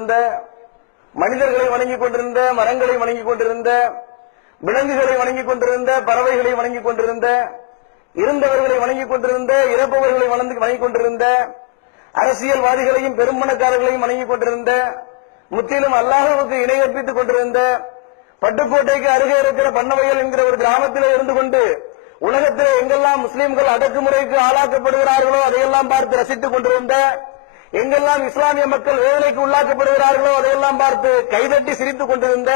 மனிதர்களை வணங்கிக் கொண்டிருந்த, மரங்களை வணங்கிக் கொண்டிருந்த, விலங்குகளை வணங்கிக் கொண்டிருந்த, பறவைகளை வணங்கிக் கொண்டிருந்த, இருந்தவர்களை வணங்கிக் கொண்டிருந்த, இறப்பவர்களை வணங்கிக் கொண்டிருந்த, அரசியல்வாதிகளையும் பெரும்பணக்காரர்களையும் வணங்கிக் கொண்டிருந்த, முற்றிலும் அல்லாஹ்வுக்கு இணை கற்பித்துக் கொண்டிருந்த, பட்டுக்கோட்டைக்கு அருகே இருக்கிற பண்ணவையல் என்கிற ஒரு கிராமத்திலே இருந்து கொண்டு உலகத்திலே எங்கெல்லாம் முஸ்லிம்கள் அடக்குமுறைக்கு ஆளாக்கப்படுகிறார்களோ அதையெல்லாம் பார்த்து ரசித்துக் கொண்டிருந்த, எங்கெல்லாம் இஸ்லாமிய மக்கள் வேதனைக்கு உள்ளாக்கப்படுகிறார்களோ அதையெல்லாம் பார்த்து கைதட்டி சிரித்துக் கொண்டிருந்த,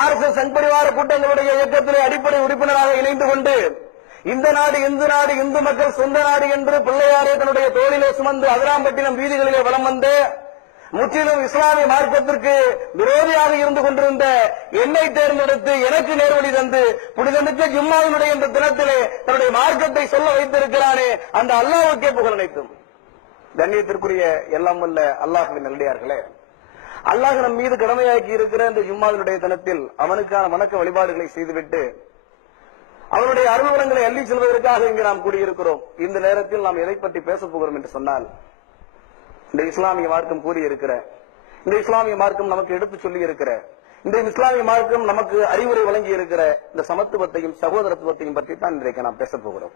RSS சங்பரிவார கூட்டங்களுடைய இயக்கத்திலே அடிப்படை உறுப்பினராக இணைந்து கொண்டு இந்த நாடு இந்து நாடு, இந்து மக்கள் சொந்த நாடு என்று பிள்ளையாரே தன்னுடைய தோளிலே சுமந்து அதிராம்பட்டினம் வீதிகளிலே வலம் வந்து முற்றிலும் இஸ்லாமிய மார்க்கத்திற்கு விரோதியாக இருந்து கொண்டிருந்த என்னை தேர்ந்தெடுத்து எனக்கு நேர்வழி தந்து புனிதமிக்க ஜும்மாவினுடைய இந்த தினத்திலே தன்னுடைய மார்க்கத்தை சொல்ல வைத்திருக்கிறானே அந்த அல்லாஹ்வுக்கே புகழ் அனைத்தும். கண்ணியத்திற்குரிய எல்லாம் வல்ல அல்லாஹ்வின் நல்லடியார்களே, அல்லாஹ் நம் மீது கடமையாக்கி இருக்கிற இந்த ஜும்மாவினுடைய தினத்தில் அவனுக்கான வணக்க வழிபாடுகளை செய்துவிட்டு அவனுடைய அருள்வரங்களை அள்ளி செல்வதற்காக இங்கு நாம் கூடியிருக்கிறோம். இந்த நேரத்தில் நாம் எதை பற்றி பேசப் போகிறோம் என்று சொன்னால், இந்த இஸ்லாமிய மார்க்கம் கூறியிருக்கிற, இந்த இஸ்லாமிய மார்க்கம் நமக்கு எடுத்து சொல்லி இருக்கிற, இந்த இஸ்லாமிய மார்க்கம் நமக்கு அறிவுரை வழங்கி இருக்கிற இந்த சமத்துவத்தையும் சகோதரத்துவத்தையும் பற்றி தான் இன்றைக்கு நாம் பேசப் போகிறோம்.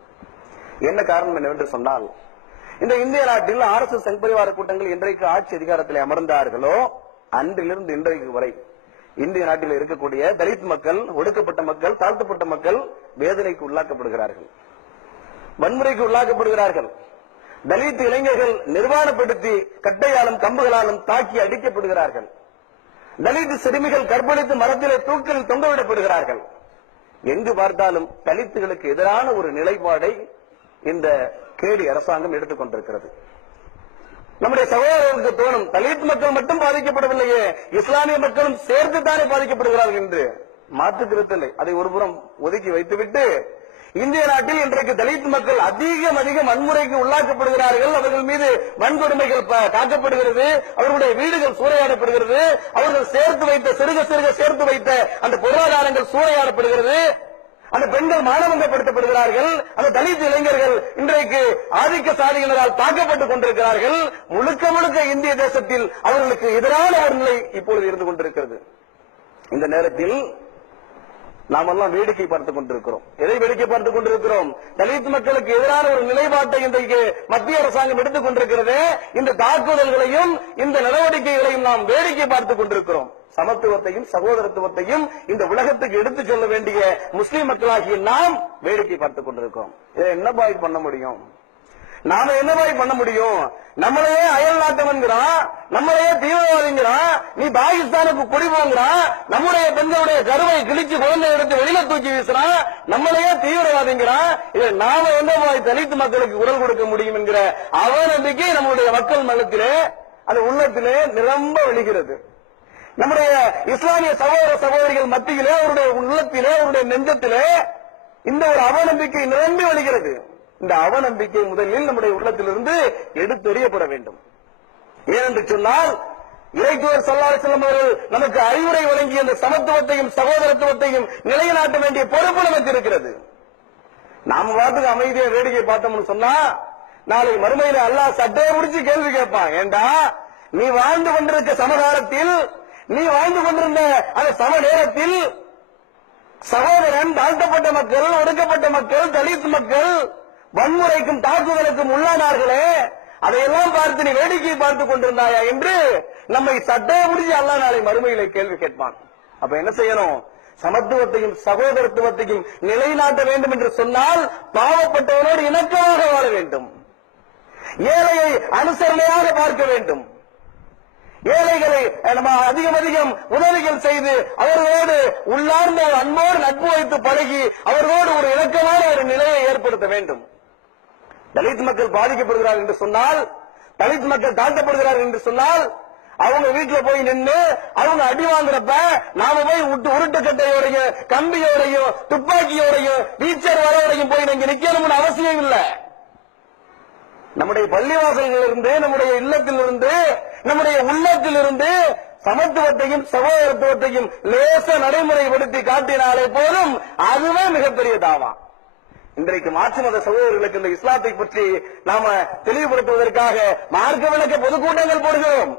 என்ன காரணம் என்னவென்று சொன்னால், இந்த இந்திய நாட்டில் RSS சங்பரிவார கூட்டங்கள் இன்றைக்கு ஆட்சி அதிகாரத்தில் அமர்ந்தார்களோ அன்றிலிருந்து இன்றைக்கு வரை இந்திய நாட்டில் இருக்கக்கூடிய தலித் மக்கள், ஒடுக்கப்பட்ட மக்கள், தாழ்த்தப்பட்ட மக்கள் வேதனைக்கு உள்ளாக்கப்படுகிறார்கள், வன்முறைக்கு உள்ளாக்கப்படுகிறார்கள். தலித் இளைஞர்கள் நிர்வாணப்படுத்தி கட்டையாலும் கம்புகளாலும் தாக்கி அடிக்கப்படுகிறார்கள். தலித் சிறுமிகள் கற்பழித்து மரத்திலே தூக்கில் தொங்கவிடப்படுகிறார்கள். எங்கு பார்த்தாலும் தலித்துகளுக்கு எதிரான ஒரு நிலைப்பாடை இந்த கேடி அரசாங்கம் எடுத்துக் கொண்டிருக்கிறது. நம்முடைய சகோதரர்களுக்கு தோணும், தலித் மக்கள் மட்டும் பாதிக்கப்படவில்லையே, இஸ்லாமிய மக்களும் சேர்த்துத்தானே பாதிக்கப்படுகிறார்கள் என்று. மாற்று கருத்தில்லை. அதை ஒருபுறம் ஒதுக்கி வைத்துவிட்டு இந்திய நாட்டில் இன்றைக்கு தலித் மக்கள் அதிகம் வன்முறைக்கு உள்ளாக்கப்படுகிறார்கள். அவர்கள் மீது வன்கொடுமைகள் தாக்கப்படுகிறது, அவர்களுடைய வீடுகள் சூறையாடப்படுகிறது, அவர்கள் சேர்த்து வைத்த சிறுக சேர்த்து வைத்த அந்த பொருளாதாரங்கள் சூறையாடப்படுகிறது, அந்த பெண்கள் மானவங்கப்படுத்தப்படுகிறார்கள், அந்த தலித் இளைஞர்கள் இன்றைக்கு ஆதிக்க சாதியினரால் தாக்கப்பட்டுக் கொண்டிருக்கிறார்கள். முழுக்க இந்திய தேசத்தில் அவர்களுக்கு எதிரான ஒரு நிலை இப்பொழுது இருந்து கொண்டிருக்கிறது. இந்த நேரத்தில் நாம் எல்லாம் வேடிக்கை பார்த்துக் கொண்டிருக்கிறோம். எதை வேடிக்கை பார்த்துக் கொண்டிருக்கிறோம்? தலித் மக்களுக்கு எதிரான ஒரு நிலைப்பாட்டை இன்றைக்கு மத்திய அரசாங்கம் எடுத்துக் கொண்டிருக்கிறது. இந்த தாக்குதல்களையும் இந்த நடவடிக்கைகளையும் நாம் வேடிக்கை பார்த்துக் கொண்டிருக்கிறோம். சமத்துவத்தையும் சகோதரத்துவத்தையும் இந்த உலகத்துக்கு எடுத்துச் சொல்ல வேண்டிய முஸ்லிம் மக்களாகிய நாம் வேடிக்கை பார்த்துக் கொண்டிருக்கிறோம். இதை என்ன பாய் பண்ண முடியும்? நாம என்ன பாய் பண்ண முடியும்? நம்மளையே அயல் நாட்டம்ங்கிறான், நம்மளையே தீவிரவாதிங்கிறான், நீ பாகிஸ்தானுக்கு குடி போங்கிறான், நம்முடைய பெண்களுடைய கருவை கிழிச்சு குழந்தை எடுத்து வெளியில தூக்கி வீசுறான், நம்மளையே தீவிரவாதிங்கிறான். இதை நாம என்ன பாய் தலித் மக்களுக்கு குரல் கொடுக்க முடியும் என்கிற அவநம்பிக்கை நம்முடைய மக்கள் மனத்திலே, அது உள்ளத்திலே நிரம்ப வெளிகிறது. நம்முடைய இஸ்லாமிய சகோதர சகோதரிகள் மத்தியிலே, அவருடைய உள்ளத்திலே, அவருடைய நெஞ்சத்திலே இந்த ஒரு அவநம்பிக்கை நிரம்பி வருகிறது. இந்த அவநம்பிக்கை முதலில் நம்முடைய உள்ளத்திலிருந்து எடுத்தெறியப்பட வேண்டும். ஏனென்று சொன்னால், இறைத்தூதர் ஸல்லல்லாஹு அலைஹி வஸல்லம் அவர்கள் நமக்கு அறிவுரை வழங்கிய இந்த சமத்துவத்தையும் சகோதரத்துவத்தையும் நிலைநாட்ட வேண்டிய பொறுப்பு நமக்கு இருக்கிறது. நாம வாட்டுக்கு அமைதியை வேடிக்கை பார்த்தோம்னு சொன்னா, நாளை மறுமையில அல்லாஹ் சட்டையை முடிச்சு கேள்வி கேட்பான். ஏண்டா, நீ வாழ்ந்து கொண்டிருக்க சமகாலத்தில், நீ வாழ்ந்து கொண்டிருந்த அந்த சம நேரத்தில் சகோதரன், தாழ்த்தப்பட்ட மக்கள், ஒடுக்கப்பட்ட மக்கள், தலித் மக்கள் வன்முறைக்கும் தாக்குதலுக்கும் உள்ளானார்களே, அதையெல்லாம் பார்த்து நீ வேடிக்கை பார்த்துக் கொண்டிருந்தாயா என்று நம்மை சட்டையை முடிச்சு அல்லாஹ் நாளை மறுமையிலே கேள்வி கேட்பான். அப்ப என்ன செய்யணும்? சமத்துவத்தையும் சகோதரத்துவத்தையும் நிலைநாட்ட வேண்டும் என்று சொன்னால் பாவப்பட்டவனோடு இணக்கமாக வாழ வேண்டும், ஏழையை அனுசரணையாக பார்க்க வேண்டும், ஏழைகளை நம்ம அதிகம் உதவிகள் செய்து அவர்களோடு உள்ளார்ந்த ஒரு அன்போடு நட்பு வைத்து பழகி அவர்களோடு ஒரு இணக்கமான ஒரு நிலையை ஏற்படுத்த வேண்டும். தலித் மக்கள் பாதிக்கப்படுகிறார்கள் என்று சொன்னால், தலித் மக்கள் தாழ்த்தப்படுகிறார்கள் என்று சொன்னால், அவங்க வீட்டுல போய் நின்று அவங்க அடி வாங்குறப்ப நாம போய் உருட்டுக்கட்டையோடையும் கம்பியோடையும் துப்பாக்கியோடையும் டீச்சர் வரையோடையும் போய் நீங்க நிக்கணும்னு அவசியம் இல்லை. நம்முடைய பள்ளிவாசல்களிலிருந்து, நம்முடைய இல்லத்திலிருந்து, நம்முடைய உள்ளத்திலிருந்து சமத்துவத்தையும் சகோதரத்துவத்தையும் லேச நடைமுறைப்படுத்தி காட்டினாலே போதும், அதுவே மிகப்பெரிய தாவா. இன்றைக்கு மாற்று மத சகோதரர்களுக்கு இந்த இஸ்லாத்தை பற்றி நாம தெளிவுபடுத்துவதற்காக மார்க்க விளக்க பொதுக்கூட்டங்கள் போடுகிறோம்.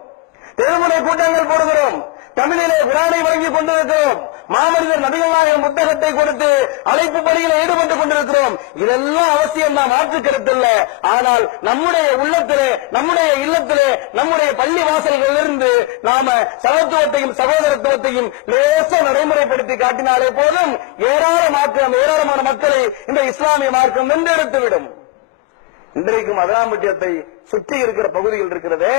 தெருமுனை கூட்டங்கள் போடுகிறோம், தமிழிலே குர்ஆனை வழங்கிக் கொண்டிருக்கிறோம், மாமனிதர் நபிகள் நாயகம் புத்தகத்தை கொடுத்து அழைப்பு பணியில் ஈடுபட்டுக் கொண்டிருக்கிறோம். இதெல்லாம் அவசியம், நாம் மாற்று கருத்தில்ல. ஆனால் நம்முடைய உள்ளத்திலே, நம்முடைய இல்லத்திலே, நம்முடைய பள்ளி வாசல்களிலிருந்து நாம சமத்துவத்தையும் சகோதரத்துவத்தையும் லேச நடைமுறைப்படுத்தி காட்டினாலே போதும், ஏராளமான மக்களை இந்த இஸ்லாமிய மார்க்கம் வென்றெடுத்துவிடும். இன்றைக்கும் மதுராம்பட்டியத்தை சுற்றி இருக்கிற பகுதிகள் இருக்கிறது,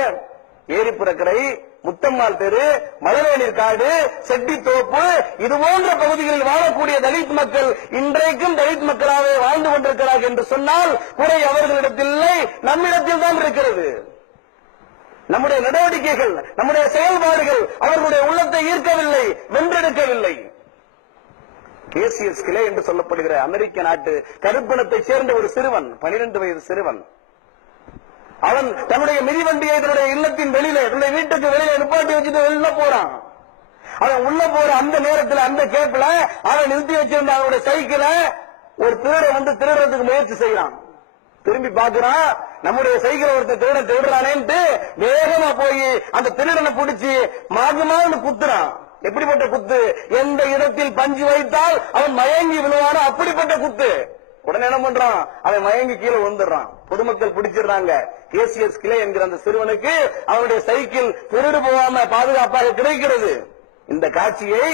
ஏரிப்புறக்கரை, முத்தம்மாள் தெரு, மலவேநீர் காடு, செட்டித்தோப்பு, இது போன்ற பகுதிகளில் வாழக்கூடிய தலித் மக்கள் இன்றைக்கும் தலித் மக்களாகவே வாழ்ந்து கொண்டிருக்கிறார்கள் என்று சொன்னால் குறை அவர்களிடத்தில் இல்லை, நம்மிடத்தில் தான் இருக்கிறது. நம்முடைய நடவடிக்கைகள், நம்முடைய செயல்பாடுகள் அவர்களுடைய உள்ளத்தை ஈர்க்கவில்லை, வென்றெடுக்கவில்லை. கேசியஸ் கிளே என்று சொல்லப்படுகிற அமெரிக்க நாட்டு கருப்பினத்தை சேர்ந்த ஒரு சிறுவன், 12 வயது சிறுவன், அவன் தன்னுடைய மிதிவண்டியை தன்னுடைய இல்லத்தின் வெளியில, தன்னுடைய வீட்டுக்கு வெளியில நிப்பாட்டி வச்சுட்டு வெளியில போறான். அவன் உள்ள போற அந்த நேரத்தில், அந்த கேப்ல அவன் நிறுத்தி வச்சிருந்த அவனுடைய சைக்கிள ஒரு திருடன் வந்து திருடுறதுக்கு முயற்சி செய்யறான். திரும்பி பாக்குறான், நம்முடைய சைக்கிள் ஒருத்தர் திருடுறானேன்ட்டு வேகமா போய் அந்த திருடனை பிடிச்சி மாகுமான்னு குத்துறான். எப்படிப்பட்ட குத்து? எந்த இடத்தில் பஞ்சு வைத்தால் அவன் மயங்கி விழுவானோ அப்படிப்பட்ட குத்து. உடனே என்ன பண்றான்? அவன் மயங்கி கீழே வந்துடுறான். பொதுமக்கள் பிடிச்சிடுறாங்க. கேசியஸ் கிளே என்கிற அந்த சிறுவனுக்கு அவனுடைய சைக்கிள் திருடு போகாம பாதுகாப்பாக கிடைக்கிறது. இந்த காட்சியை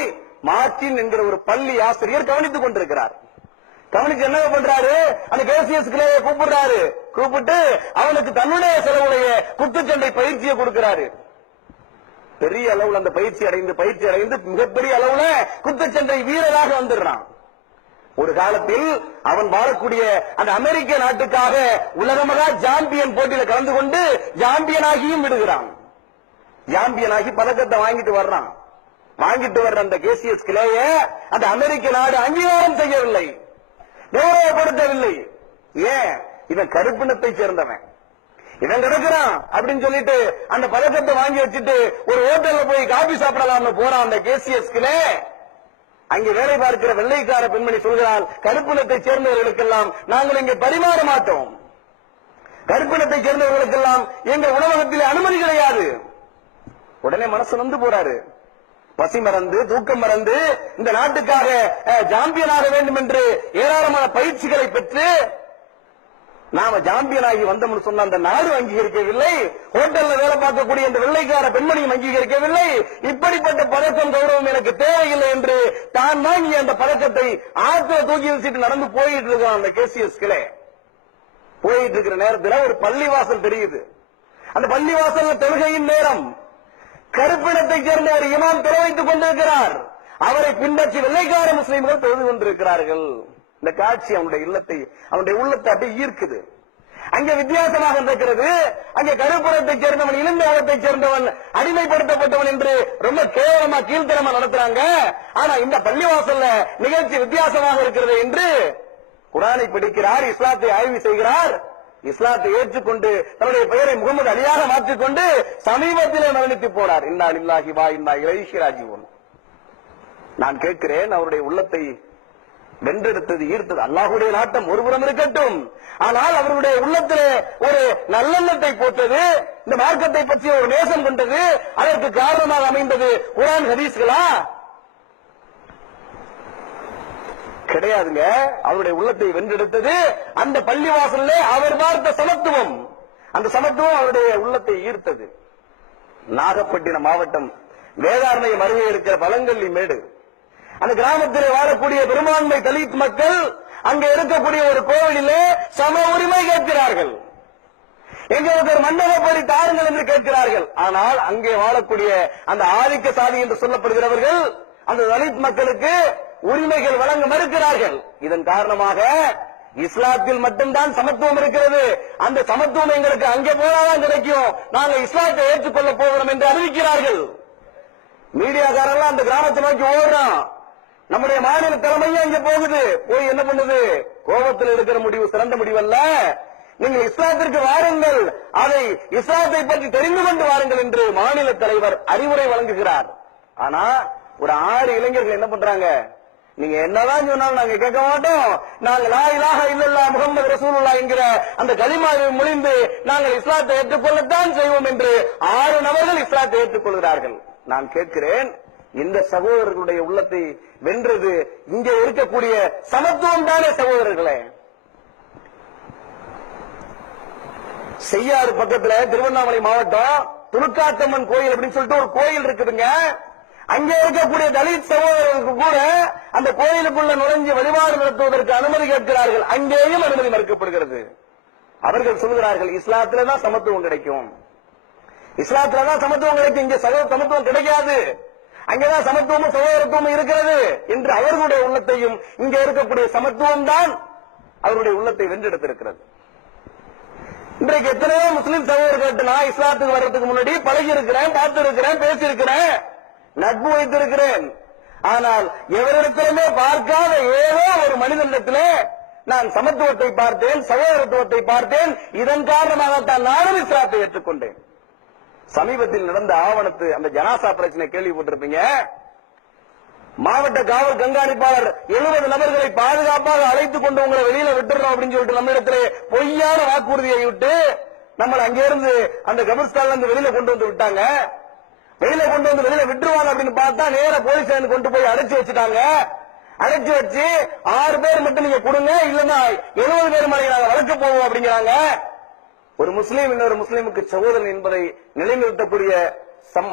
மார்டின் என்கிற ஒரு பள்ளி ஆசிரியர் கவனித்துக் கொண்டிருக்கிறார். கவனிச்சு என்ன பண்றாரு? அந்த கேசியஸ் கிளேயை கூப்பிடுறாரு. கூப்பிட்டு அவனுக்கு தன்னுடைய செலவுடைய குத்துச்சண்டை பயிற்சியை கொடுக்கிறாரு. பெரிய அளவுல அந்த பயிற்சி அடைந்து மிகப்பெரிய அளவுல குத்துச்சண்டை வீரராக வந்துடுறான். ஒரு காலத்தில் அவன் வாழக்கூடிய அந்த அமெரிக்க நாட்டுக்காக உலகமகா ஜாம்பியன் போட்டியில கலந்து கொண்டு ஜாம்பியனாகியும் விடுகிறான். ஜாம்பியனாகி பதக்கத்தை வாங்கிட்டு வர்றான். வாங்கிட்டு வர்ற அந்த கேசியஸ் கிளேய அந்த அமெரிக்க நாடு அங்கீகாரம் செய்யவில்லை, கௌரவப்படுத்தவில்லை. ஏன்? இவன் கருப்பினத்தை சேர்ந்தவன், இவன் கிடக்கிறான் அப்படின்னு சொல்லிட்டு அந்த பதக்கத்தை வாங்கி வச்சுட்டு ஒரு ஹோட்டல்ல போய் காபி சாப்பிடலாம்னு போறான் அந்த கேசியஸ் கிளே. அங்கே வேலை பார்க்கிற வெள்ளைக்கார பெண்மணி சொல்கிறாள், கருப்பினத்தை சேர்ந்தவர்களுக்கெல்லாம் நாங்கள் இங்கே பரிமாற மாட்டோம், கருப்பினத்தை சேர்ந்தவர்களுக்கெல்லாம் எங்கள் உணவகத்தில் அனுமதி கிடையாது. உடனே மனசு நொந்து போறாரு. பசி மறந்து, தூக்கம் மறந்து இந்த நாட்டுக்காக ஜாம்பியனாக வேண்டும் என்று ஏராளமான பயிற்சிகளை பெற்று நாம ஜாம்பியனாகி வந்தோம்னு சொன்ன அந்த நாடு அங்கீகரிக்கவில்லை, ஹோட்டல்ல வேலை பார்க்கக்கூடிய இந்த வெள்ளைக்கார பெண்மணியும் அங்கீகரிக்கவில்லை. இப்படிப்பட்ட பதக்கம் கௌரவம் எனக்கு தேவையில்லை என்று தான் வாங்கிய அந்த பதக்கத்தை ஆற்ற தூக்கி வீசிட்டு நடந்து போயிட்டு இருக்கான் அந்த கேசியஸ் கிளே. போயிட்டு இருக்கிற நேரத்தில் ஒரு பள்ளிவாசல் தெரியுது. அந்த பள்ளிவாசல் தொழுகையின் நேரம். கருப்பினத்தை சேர்ந்த ஒரு இமாம் தொலை வைத்துக் கொண்டிருக்கிறார். அவரை பின்பற்றி வெள்ளைக்கார முஸ்லிம்கள் தொழுது கொண்டிருக்கிறார்கள். இந்த காட்சி அவனுடைய இல்லத்தை, அவனுடைய உள்ளத்தை அப்படியே ஈர்க்குது. அங்கே வித்தியாசமாக இருக்கிறது. அங்கே கருப்புறத்தை சேர்ந்தவன், இளந்தவத்தை சேர்ந்தவன், அடிமைப்படுத்தப்பட்டவன் என்று ரொம்ப கேவலமா கீழ்த்தரமா நடத்துறாங்க. ஆனா இந்த பள்ளிவாசல்ல நிகழ்ச்சி வித்தியாசமாக இருக்கிறது என்று குர்ஆனை படிக்கிறார், இஸ்லாத்தை ஆய்வு செய்கிறார். இஸ்லாத்தை ஏற்றுக்கொண்டு தன்னுடைய பெயரை முகமது அலியாக மாற்றிக்கொண்டு சமீபத்திலே மரணித்து போனார். இன்னா லில்லாஹி வா இன்னா இலைஹி ராஜிஊன். நான் கேட்கிறேன், அவருடைய உள்ளத்தை வென்றெடுத்தது, ஈர்த்தது அல்லாஹ்வுடைய நாட்டம் ஒருபுறம் இருக்கட்டும், ஆனால் அவருடைய உள்ளத்திலே ஒரு நல்லெண்ணத்தை போட்டது, இந்த மார்க்கத்தை பற்றி ஒரு நேசம் கொண்டது, அதற்கு காரணமாக அமைந்தது குர்ஆன் ஹதீஸ்களா? கிடையாதுங்க. அவருடைய உள்ளத்தை வென்றெடுத்தது அந்த பள்ளிவாசல்ல அவர் பார்த்த சமத்துவம். அந்த சமத்துவம் அவருடைய உள்ளத்தை ஈர்த்தது. நாகப்பட்டினம் மாவட்டம் வேதாரண்யம் அருகே இருக்கிற பழங்கல்லி மேடு, அந்த கிராமத்திலே வாழக்கூடிய பெரும்பான்மை தலித் மக்கள் அங்கே இருக்கக்கூடிய ஒரு கோவிலிலே சம உரிமை கேட்கிறார்கள். எங்களுக்கு ஒரு மண்டபப்படி தாருங்கள் என்று கேட்கிறார்கள். ஆனால் அங்கே வாழக்கூடிய அந்த ஆதிக்க சாதி என்று சொல்லப்படுகிறவர்கள் அந்த தலித் மக்களுக்கு உரிமைகள் வழங்க மறுக்கிறார்கள். இதன் காரணமாக இஸ்லாத்தில் மட்டும்தான் சமத்துவம் இருக்கிறது, அந்த சமத்துவம் எங்களுக்கு அங்கே போனாதான் கிடைக்கும், நாங்கள் இஸ்லாத்தை ஏற்றுக்கொள்ள போகிறோம் என்று அறிவிக்கிறார்கள். மீடியாக்காரெல்லாம் அந்த கிராமத்தை நோக்கி ஓடுறான். நம்முடைய மாநில தலைமையும் அங்கே போகுது. போய் என்ன பண்ணுது? கோபத்தில் எடுக்கிற முடிவு சிறந்த முடிவல்ல, நீங்கள் இஸ்லாத்திற்கு வாருங்கள், அதை இஸ்லாத்தை பற்றி தெரிந்து கொண்டு வாருங்கள் என்று மாநில தலைவர் அறிவுரை வழங்குகிறார். ஆனா ஒரு 6 இளைஞர்கள் என்ன பண்றாங்க? நீங்க என்னதான் சொன்னாலும் நாங்க கேட்க மாட்டோம். நாங்கள் லா இலாஹ இல்லல்லாஹ் முஹம்மது ரசூலுல்லாஹ் என்கிற அந்த கலிமாவை மொழிந்து நாங்கள் இஸ்லாத்தை ஏற்றுக்கொள்ளத்தான் செய்வோம் என்று 6 நபர்கள் இஸ்லாத்தை ஏற்றுக்கொள்கிறார்கள். நான் கேட்கிறேன், இந்த சகோதரர்களுடைய உள்ளத்தை வென்றது இங்கே இருக்கக்கூடிய சமத்துவம் தானே சகோதரர்களே? செய்யாறு பக்கத்துல திருவண்ணாமலை மாவட்டம் துலுக்காத்தம்மன் கோயில் அப்படின்னு சொல்லிட்டு ஒரு கோயில் இருக்குதுங்க. அங்கே இருக்கக்கூடிய தலித் சகோதரர்களுக்கு கூட அந்த கோயிலுக்குள்ள நுழைஞ்சு வழிபாடு நடத்துவதற்கு அனுமதி கேட்கிறார்கள். அங்கேயும் அனுமதி மறுக்கப்படுகிறது. அவர்கள் சொல்கிறார்கள் இஸ்லாத்துலதான் சமத்துவம் கிடைக்கும், இஸ்லாத்துலதான் சமத்துவம் கிடைக்கும், இங்க சமத்துவம் கிடைக்காது, அங்கேதான் சமத்துவமும் சகோதரத்துவமும் இருக்கிறது என்று அவர்களுடைய உள்ளத்தையும் இங்க இருக்கக்கூடிய சமத்துவம் தான் அவருடைய உள்ளத்தை வென்றெடுத்திருக்கிறது. இன்றைக்கு எத்தனையோ முஸ்லிம் சகோதரர்கள் நான் இஸ்லாத்துக்கு வர்றதுக்கு முன்னாடி பழகி இருக்கிறேன், பார்த்து இருக்கிறேன், பேசியிருக்கிறேன், நட்பு வைத்திருக்கிறேன். ஆனால் எவரிடத்திலுமே பார்க்காத ஏதோ ஒரு மனிதனிடத்திலே நான் சமத்துவத்தை பார்த்தேன், சகோதரத்துவத்தை பார்த்தேன். இதன் காரணமாகத்தான் நானும் இஸ்லாத்தை ஏற்றுக்கொண்டேன். சமீபத்தில் நடந்த ஆவணத்து அந்த ஜனாசா பிரச்சனை கேள்விப்பட்டிருப்பீங்க. மாவட்ட காவல் கண்காணிப்பாளர் 70 நபர்களை பாதுகாப்பாக அழைத்துக் கொண்டு உங்களை வெளியில விட்டுறோம் அப்படின்னு சொல்லிட்டு நம்ம இடத்துல பொய்யான வாக்குறுதியை விட்டு நம்மளை அங்கிருந்து அந்த கபிர்ஸ்தான்ல இருந்து வெளியில கொண்டு வந்து விட்டாங்க. வெளியில கொண்டு வந்து வெளியில விட்டுருவாங்க அப்படின்னு பார்த்தா நேர போலீஸ் கொண்டு போய் அடைச்சு வச்சுட்டாங்க. அடைச்சு வச்சு 6 பேர் மட்டும் நீங்க கொடுங்க, இல்லன்னா 70 பேர் மேலே நாங்க வழக்கு போவோம் அப்படிங்கிறாங்க. ஒரு முஸ்லீம் இன்னொரு முஸ்லீமுக்கு சகோதரன் என்பதை நிலைநிறுத்தக்கூடிய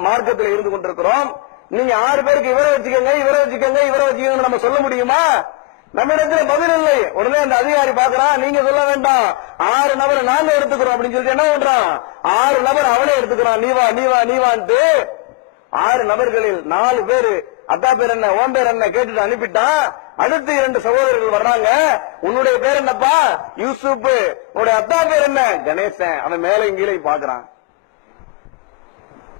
மார்க்கத்தில் இருந்து கொண்டிருக்கிறோம். நீங்க 6 பேருக்கு இவரை வச்சுக்கோங்க, இவரை வச்சுக்கோங்க, இவரை வச்சுக்கோங்க நம்ம சொல்ல முடியுமா? நம்ம இடத்துல பதில் இல்லை. உடனே அந்த அதிகாரி பாக்குறான், நீங்க சொல்ல வேண்டாம், 6 நபரை நாங்க எடுத்துக்கிறோம் அப்படின்னு சொல்லிட்டு என்ன பண்றான், 6 நபர் அவனே எடுத்துக்கிறான். நீவா நீவா நீவான்ட்டு 6 நபர்களில் 4 பேரு அத்தா பேர் என்ன ஓம் பேர் என்ன கேட்டுட்டு அனுப்பிட்டான். அடுத்து 2 சகோதரர்கள் வர்றாங்க. உன்னுடைய பேர் என்னப்பா? யூசுப். உன்னுடைய அத்தா பேர் என்ன? கணேசன். அவன் மேல கீழே பாக்குறான்.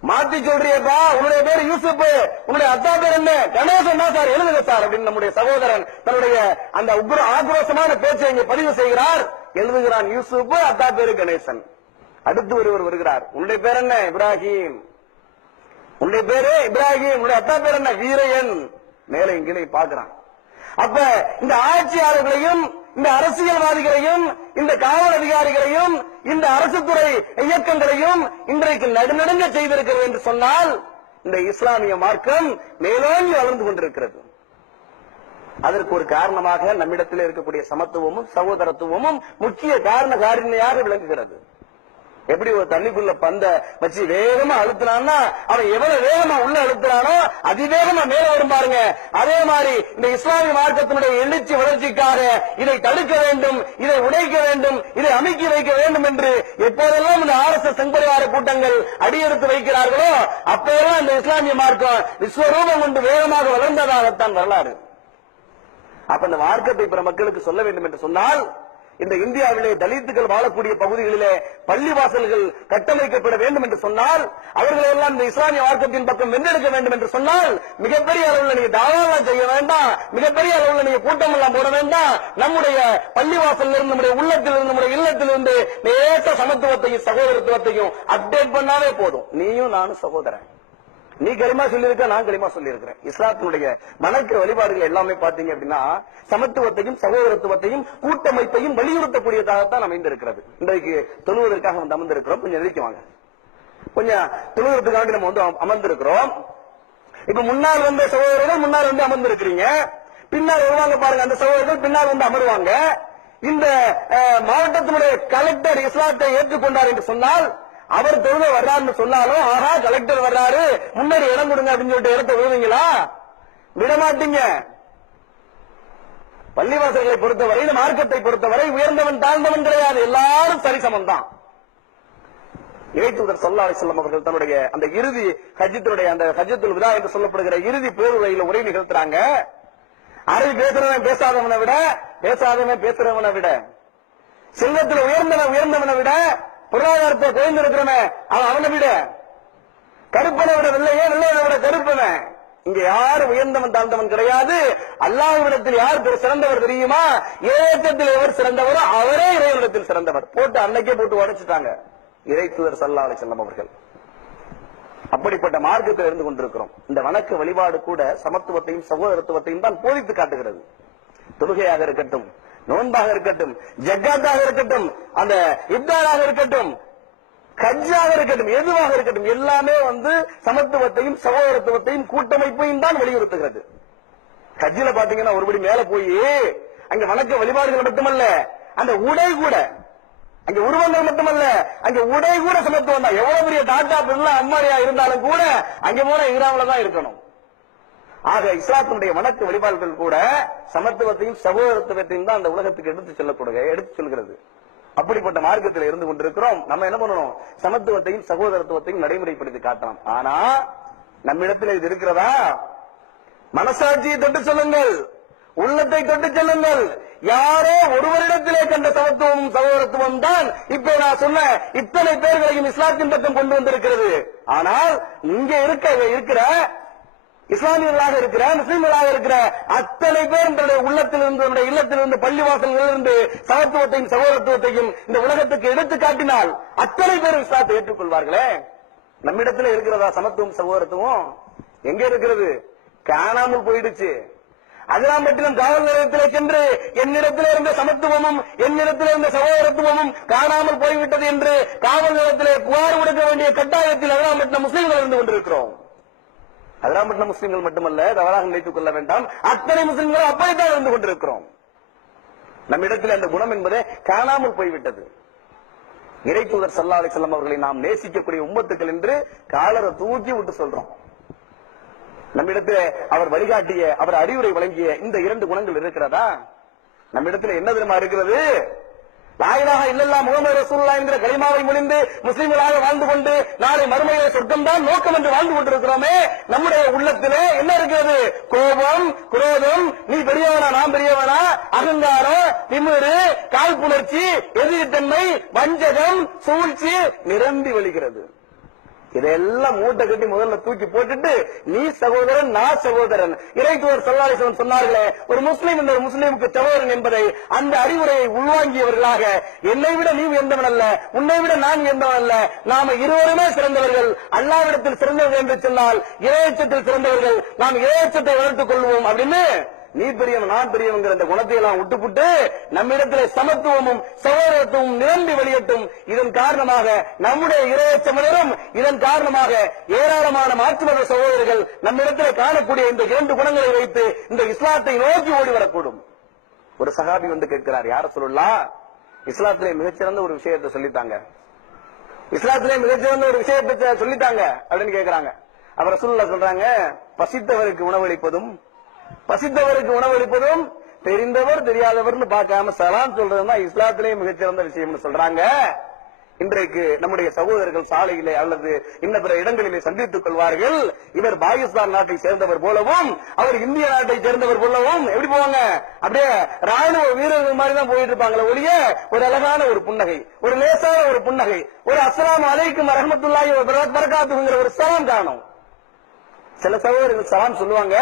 மாத்தி சொல்றியப்பா, உன்னுடைய பேர் யூசுப், உன்னுடைய அத்தா பேர் என்ன? கணேசன் தான் சார், எழுதுங்க சார் அப்படின்னு நம்முடைய சகோதரன் தன்னுடைய அந்த ஆக்ரோஷமான பேச்சை இங்கே பதிவு செய்கிறார். எழுதுகிறான் யூசுப், அத்தா பேரு கணேசன். அடுத்து ஒருவர் வருகிறார். உன்னுடைய பேர் என்ன? இப்ராஹிம். உன்னுடைய பேரு இப்ராஹிம். உன்னுடைய அத்தா பேர் என்ன? வீரையன். மேலே இங்கே பார்க்கிறான். அப்ப இந்த ஆட்சியாளர்களையும் இந்த அரசியல்வாதிகளையும் இந்த காவல் அதிகாரிகளையும் இந்த அரசு துறை இயக்கங்களையும் இன்றைக்கு நடுநடுங்க செய்திருக்கிறது என்று சொன்னால் இந்த இஸ்லாமிய மார்க்கம் மேலோங்கி வளர்ந்து கொண்டிருக்கிறது. அதற்கு ஒரு காரணமாக நம்மிடத்தில் இருக்கக்கூடிய சமத்துவமும் சகோதரத்துவமும் முக்கிய காரணியாக விளங்குகிறது. எப்படி ஒரு தண்ணிக்குள்ள பந்த வச்சு வேகமா அழுத்தினான்னா அவன் எவ்வளவு வேகமா உள்ள அழுத்தினானோ அதிவேகமா மேல வரும் பாருங்க. அதே மாதிரி இந்த இஸ்லாமிய மார்க்கத்தினுடைய எழுச்சி வளர்ச்சிக்காக இதை தடுக்க வேண்டும், இதை உடைக்க வேண்டும், இதை அமைக்கி வைக்க வேண்டும் என்று எப்போதெல்லாம் இந்த RSS செம்பரிவார கூட்டங்கள் அடியெடுத்து வைக்கிறார்களோ அப்போதெல்லாம் இந்த இஸ்லாமிய மார்க்கம் விஸ்வரூபம் கொண்டு வேகமாக வளர்ந்ததாகத்தான் வரலாறு. அப்ப இந்த மார்க்கத்தை பிற மக்களுக்கு சொல்ல வேண்டும் என்று சொன்னால் இந்த இந்தியாவிலே தலித்துகள் வாழக்கூடிய பகுதிகளிலே பள்ளிவாசல்கள் கட்டமைக்கப்பட வேண்டும் என்று சொன்னால் அவர்களை எல்லாம் இந்த இஸ்லாமிய மார்க்கத்தின் பக்கம் வென்றெடுக்க வேண்டும் என்று சொன்னால் மிகப்பெரிய அளவில் நீங்க தாவாலாம் செய்ய வேண்டாம், மிகப்பெரிய அளவில் நீங்க கூட்டம் எல்லாம் போட வேண்டாம். நம்முடைய பள்ளிவாசல் இருந்து நம்முடைய உள்ளத்திலிருந்து நம்முடைய இல்லத்திலிருந்து நேச சமத்துவத்தையும் சகோதரத்துவத்தையும் அப்டேட் பண்ணாவே போதும். நீயும் நானும் சகோதரன். நீ களிமா சொல்லியிருக்க, நான் களிமா சொல்லியிருக்கிறேன். இஸ்லாத்தினுடைய வணக்க வழிபாடுகள் எல்லாமே பாத்தீங்க அப்படின்னா சமத்துவத்தையும் சகோதரத்துவத்தையும் கூட்டமைப்பையும் வலியுறுத்தக்கூடியதாகத்தான் அமைந்திருக்கிறது. இன்றைக்கு தொழுவதற்காக வந்து அமர்ந்திருக்கிறோம். கொஞ்சம் நிறுத்திவாங்க, கொஞ்சம் தொழுவதற்காக நம்ம வந்து அமர்ந்திருக்கிறோம். இப்ப முன்னால் வந்த சகோதரர்கள் முன்னால் வந்து அமர்ந்திருக்கிறீங்க, பின்னால் வருவாங்க பாருங்க, அந்த சகோதரர்கள் பின்னால் வந்து அமருவாங்க. இந்த மாவட்டத்தினுடைய கலெக்டர் இஸ்லாத்தை ஏற்றுக்கொண்டார் என்று சொன்னால் அவர் தொழுத வர்றாருன்னு சொன்னாலும் ஆஹா கலெக்டர் வர்றாரு முன்னாடி இடம் கொடுங்க அப்படின்னு சொல்லிட்டு இடத்தை விடுவீங்களா? விடமாட்டீங்க. பள்ளிவாசல்களை பொறுத்தவரை இந்த மார்க்கத்தை பொறுத்தவரை உயர்ந்தவன் தாழ்ந்தவன் கிடையாது, எல்லாரும் சரிசமம் தான். இறைத்தூதர் ஸல்லல்லாஹு அலைஹி வஸல்லம் அவர்கள் தன்னுடைய அந்த இறுதி ஹஜ்ஜினுடைய அந்த ஹஜ்ஜத்துல் விதா என்று சொல்லப்படுகிற இறுதி பேருரையில உரை நிகழ்த்துறாங்க. அரபி பேசுறவன் பேசாதவனை விட, பேசாதவன் பேசுறவனை விட, செல்வத்தில் உயர்ந்தவனை விட, பொருளாதாரத்தை குறைந்திருக்கிறவன் அவனை விட, கருப்பனை விட வெள்ளையே, வெள்ளையனை விட கருப்பவன். இங்க யாரும் உயர்ந்தவன் தாழ்ந்தவன் கிடையாது. அல்லாஹ்விடத்தில் யார் சிறந்தவர் தெரியுமா? ஏற்றத்தில் எவர் சிறந்தவரோ அவரே இறைவனிடத்தில் சிறந்தவர். போட்டு அன்னைக்கே போட்டு உடைச்சிட்டாங்க இறை தூதர் ஸல்லல்லாஹு அலைஹி வஸல்லம் அவர்கள். அப்ப அப்படிப்பட்ட மார்க்கத்தில் இருந்து கொண்டிருக்கிறோம். இந்த வணக்க வழிபாடு கூட சமத்துவத்தையும் சகோதரத்துவத்தையும் தான் போதித்து காட்டுகிறது. தொழுகையாக இருக்கட்டும், நோன்பாக இருக்கட்டும், ஜக்காத்தாக இருக்கட்டும், அந்த இப்தாராக இருக்கட்டும், கஜ்ஜாக இருக்கட்டும், எதுவாக இருக்கட்டும், எல்லாமே சமத்துவத்தையும் சகோதரத்துவத்தையும் கூட்டமைப்பையும் தான் வலியுறுத்துகிறது. கஜ்ஜில பாத்தீங்கன்னா ஒருபடி மேல போய் அங்க வணக்க வழிபாடுகள் மட்டுமல்ல, அந்த உடை கூட, அங்க உருவங்கள் மட்டுமல்ல, அங்க உடை கூட சமத்துவம் தான். எவ்வளவு பெரிய டாட்டா பிர்லா அம்மாரியா இருந்தாலும் கூட அங்க போன இஹ்ராம்ல தான் இருக்கணும். ஆக இஸ்லாத்தினுடைய வணக்க வழிபாடுகள் கூட சமத்துவத்தையும் சகோதரத்துவத்தையும் தான் அந்த உலகத்துக்கு எடுத்து சொல்கிறது. அப்படிப்பட்ட மார்க்கத்தில் இருந்து கொண்டிருக்கிறோம். நம்ம என்ன பண்ணணும்? சமத்துவத்தையும் சகோதரத்துவத்தையும் நடைமுறைப்படுத்தி காட்டலாம். ஆனா நம்மிடத்தில் இது இருக்கிறதா? மனசாட்சியை தொட்டு சொல்லுங்கள், உள்ளத்தை தொட்டு சொல்லுங்கள். யாரோ ஒருவரிடத்திலே கண்ட சமத்துவமும் சகோதரத்துவம் தான் இப்ப நான் சொன்ன இத்தனை பேர்களையும் இஸ்லாத்தின் பக்கம் கொண்டு வந்திருக்கிறது. ஆனால் இங்க இருக்கிற இஸ்லாமியர்களாக இருக்கிற, முஸ்லிம்களாக இருக்கிற அத்தனை பேர் தன்னுடைய உள்ளத்திலிருந்து, தன்னுடைய இல்லத்திலிருந்து, பள்ளிவாசலிலிருந்து சமத்துவத்தையும் சகோதரத்துவத்தையும் இந்த உலகத்துக்கு எடுத்து காட்டினால் அத்தனை பேர் இஸ்லாத்தை ஏற்றுக்கொள்வார்களே. நம்மிடத்தில் இருக்கிறதா சமத்துவம் சகோதரத்துவம்? எங்க இருக்கிறது? காணாமல் போயிடுச்சு. அதிராம்பட்டினம் காவல் நிலையத்திலே சென்று என்னிடத்தில் இருந்த சமத்துவமும் என்னிடத்தில் இருந்த சகோதரத்துவமும் காணாமல் போய்விட்டது என்று காவல் நிலையத்திலே புகார் கொடுக்க வேண்டிய கட்டாயத்தில் அதிராம்பட்டினம் முஸ்லிம்கள் இருந்து கொண்டிருக்கிறோம். அதிராம்பட்டினம் முஸ்லிம்கள் மட்டுமல்ல, தவறாக நினைத்துக் கொள்ள வேண்டாம், அத்தனை முஸ்லிம்களும் அப்படித்தான் இருந்து கொண்டிருக்கிறோம். நம்மிடத்தில் அந்த குணம் என்பதே காணாமல் போய்விட்டது. இறை தூதர் ஸல்லல்லாஹு அலைஹி வஸல்லம் அவர்களை நாம் நேசிக்கக்கூடிய உம்மத்துக்கள் என்று காலரை தூக்கி விட்டு சொல்றோம். நம்மிடத்தில் அவர் வழிகாட்டிய, அவர் அறிவுரை வழங்கிய இந்த இரண்டு குணங்கள் இருக்கிறதா? நம்மிடத்தில் என்ன தெரியுமா இருக்கிறது? லா இலாஹா இல்லல்லாஹ் முஹம்மது ரசூலுல்லாஹ் என்கிற கலிமாவை மொழிந்து முஸ்லிம்களாக வாழ்ந்து கொண்டு நாளை மறுமையிலே சொர்க்கம் தான் நோக்கம் என்று வாழ்ந்து கொண்டிருக்கிறோமே. நம்முடைய உள்ளத்திலே என்ன இருக்கிறது? கோபம், குரோதம், நீ பெரியவனா நான் பெரியவனா, அகங்காரம், திமிரு, காழ்ப்புணர்ச்சி, எதிரித்தன்மை, வஞ்சகம், சூழ்ச்சி நிரம்பி வழிகிறது. இதெல்லாம் மூட்டை கட்டி முதல்ல தூக்கி போட்டுட்டு நீ சகோதரன் நான் சகோதரன். இறை தூதர் ஸல்லல்லாஹு அலைஹி வஸல்லம் சொன்னார்களே, ஒரு முஸ்லிம் இந்த ஒரு முஸ்லிமுக்கு சகோதரன் என்பதை, அந்த அறிவுரையை உள்வாங்கியவர்களாக என்னை விட நீ எந்தவன் அல்ல, உன்னை விட நான் எந்தவன் அல்ல, நாம இருவருமே சிறந்தவர்கள், அல்லாஹ்விடத்தில் சிறந்தவர்கள் என்று சொன்னால் இறையச்சத்தில் சிறந்தவர்கள், நாம் இறையச்சத்தை வளர்த்துக் கொள்வோம் அப்படின்னு நீ பெரியவன் நான் பெரியவங்கிற இந்த குணத்தை எல்லாம் விட்டுப்புட்டு நம்மிடத்தில் சமத்துவமும் சகோதரத்துவமும் நிரம்பி வெளியட்டும். இதன் காரணமாக நம்முடைய இறையச்சம் வளரும். இதன் காரணமாக ஏராளமான மாற்றுமத சகோதரர்கள் நம்மிடத்தில் காணக்கூடிய இந்த இரண்டு குணங்களை வைத்து இந்த இஸ்லாத்தை நோக்கி ஓடி வரக்கூடும். ஒரு சஹாபி கேட்கிறார், யார சொல்லலாம், இஸ்லாத்திலே மிகச்சிறந்த ஒரு விஷயத்தை சொல்லித்தாங்க, இஸ்லாத்திலே மிகச்சிறந்த ஒரு விஷயத்தை சொல்லித்தாங்க அப்படின்னு கேட்கிறாங்க. அவர் ரசூலுல்லாஹ் சொல்றாங்க, பசித்தவருக்கு உணவளிப்பதும் தெரிந்தவர் தெரியாதவர்னு பார்க்காம சலாம் சொல்றதுதான் இஸ்லாத்திலேயே மிகச்சிறந்த விஷயம்னு சொல்றாங்க. இன்றைக்கு நம்முடைய சகோதரர்கள் சாலையிலே அல்லது இன்ன பிற இடங்களிலே சந்தித்துக் கொள்வார்கள். இவர் பாகிஸ்தான் நாட்டை சேர்ந்தவர் போலவும் அவர் இந்திய நாட்டை சேர்ந்தவர் போலவும் எப்படி போவாங்க, அப்படியே ராணுவ வீரர்கள் மாதிரி தான் போயிட்டு இருப்பாங்களே ஒழிய ஒரு அழகான ஒரு புன்னகை, ஒரு லேசான ஒரு புன்னகை, ஒரு அஸ்ஸலாமு அலைக்கும் வரஹ்மத்துல்லாஹி வ பரகாத்துஹுங்கிற ஒரு சலாம் காணும். சில சகோதரர்கள் சலாம் சொல்லுவாங்க,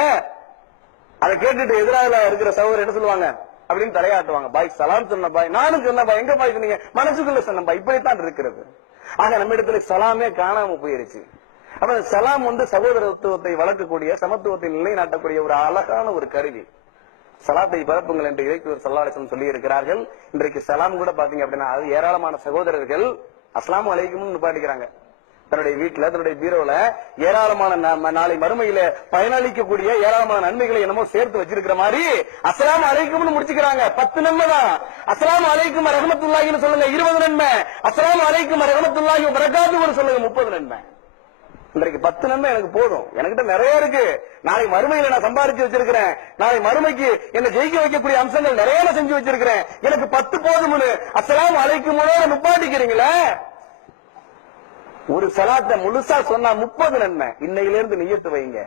அதை கேட்டுட்டு எதிராக இருக்கிற சகோதரர் என்ன சொல்லுவாங்க அப்படின்னு தலையாட்டுவாங்க. பாய் சலாம் சொன்ன பாய், நானும் சொன்ன பாய், எங்க பாய் சொன்னீங்க, மனசுக்குள்ள சொன்ன பாய், இப்படித்தான் இருக்கிறது. ஆக நம்ம இடத்துல சலாமே காணாம போயிருச்சு. அப்ப சலாம் சகோதரத்துவத்தை வளர்க்கக்கூடிய, சமத்துவத்தை நிலைநாட்டக்கூடிய ஒரு அழகான ஒரு கருவி. சலாத்தை பரப்புங்கள் என்று இறை தூதர் ஸல்லல்லாஹு அலைஹி வஸல்லம் சொல்லி இருக்கிறார்கள். இன்றைக்கு சலாம் கூட பாத்தீங்க அப்படின்னா அது ஏராளமான சகோதரர்கள் அஸ்ஸலாமு அலைக்கும் நிப்பாட்டிக்கிறாங்க. தன்னுடைய வீட்டுல, தன்னுடைய பீரோல ஏராளமான நாளை மறுமையில பயனளிக்கக்கூடிய ஏராளமான நன்மைகளை என்னமோ சேர்த்து வச்சிருக்கிற மாதிரி அஸ்ஸலாமு அலைக்கும்னு முடிச்சுக்கிறாங்க. 10 நன்மை தான். அஸ்ஸலாமு அலைக்கும் வரஹ்மத்துல்லாஹின்னு சொல்லுங்க 20 நன்மை, அஸ்ஸலாமு அலைக்கும் வரஹ்மத்துல்லாஹி வ பரகாத்துஹு சொல்லுங்க 30 நன்மை. இன்றைக்கு 10 நன்மை எனக்கு போதும், எனக்கிட்ட நிறைய இருக்கு, நாளை மறுமையில நான் சம்பாதிச்சு வச்சிருக்கிறேன், நாளை மறுமைக்கு என்ன ஜெயிக்க வைக்கக்கூடிய அம்சங்கள் நிறைய செஞ்சு வச்சிருக்கிறேன், எனக்கு 10 போதும்னு அஸ்ஸலாமு அலைக்கும் நிப்பாட்டிக்கிறீங்களே. ஒரு சலாத்தை முழுசா சொன்னா 30 நன்மை. இன்னையிலிருந்து நியத்து வைங்க,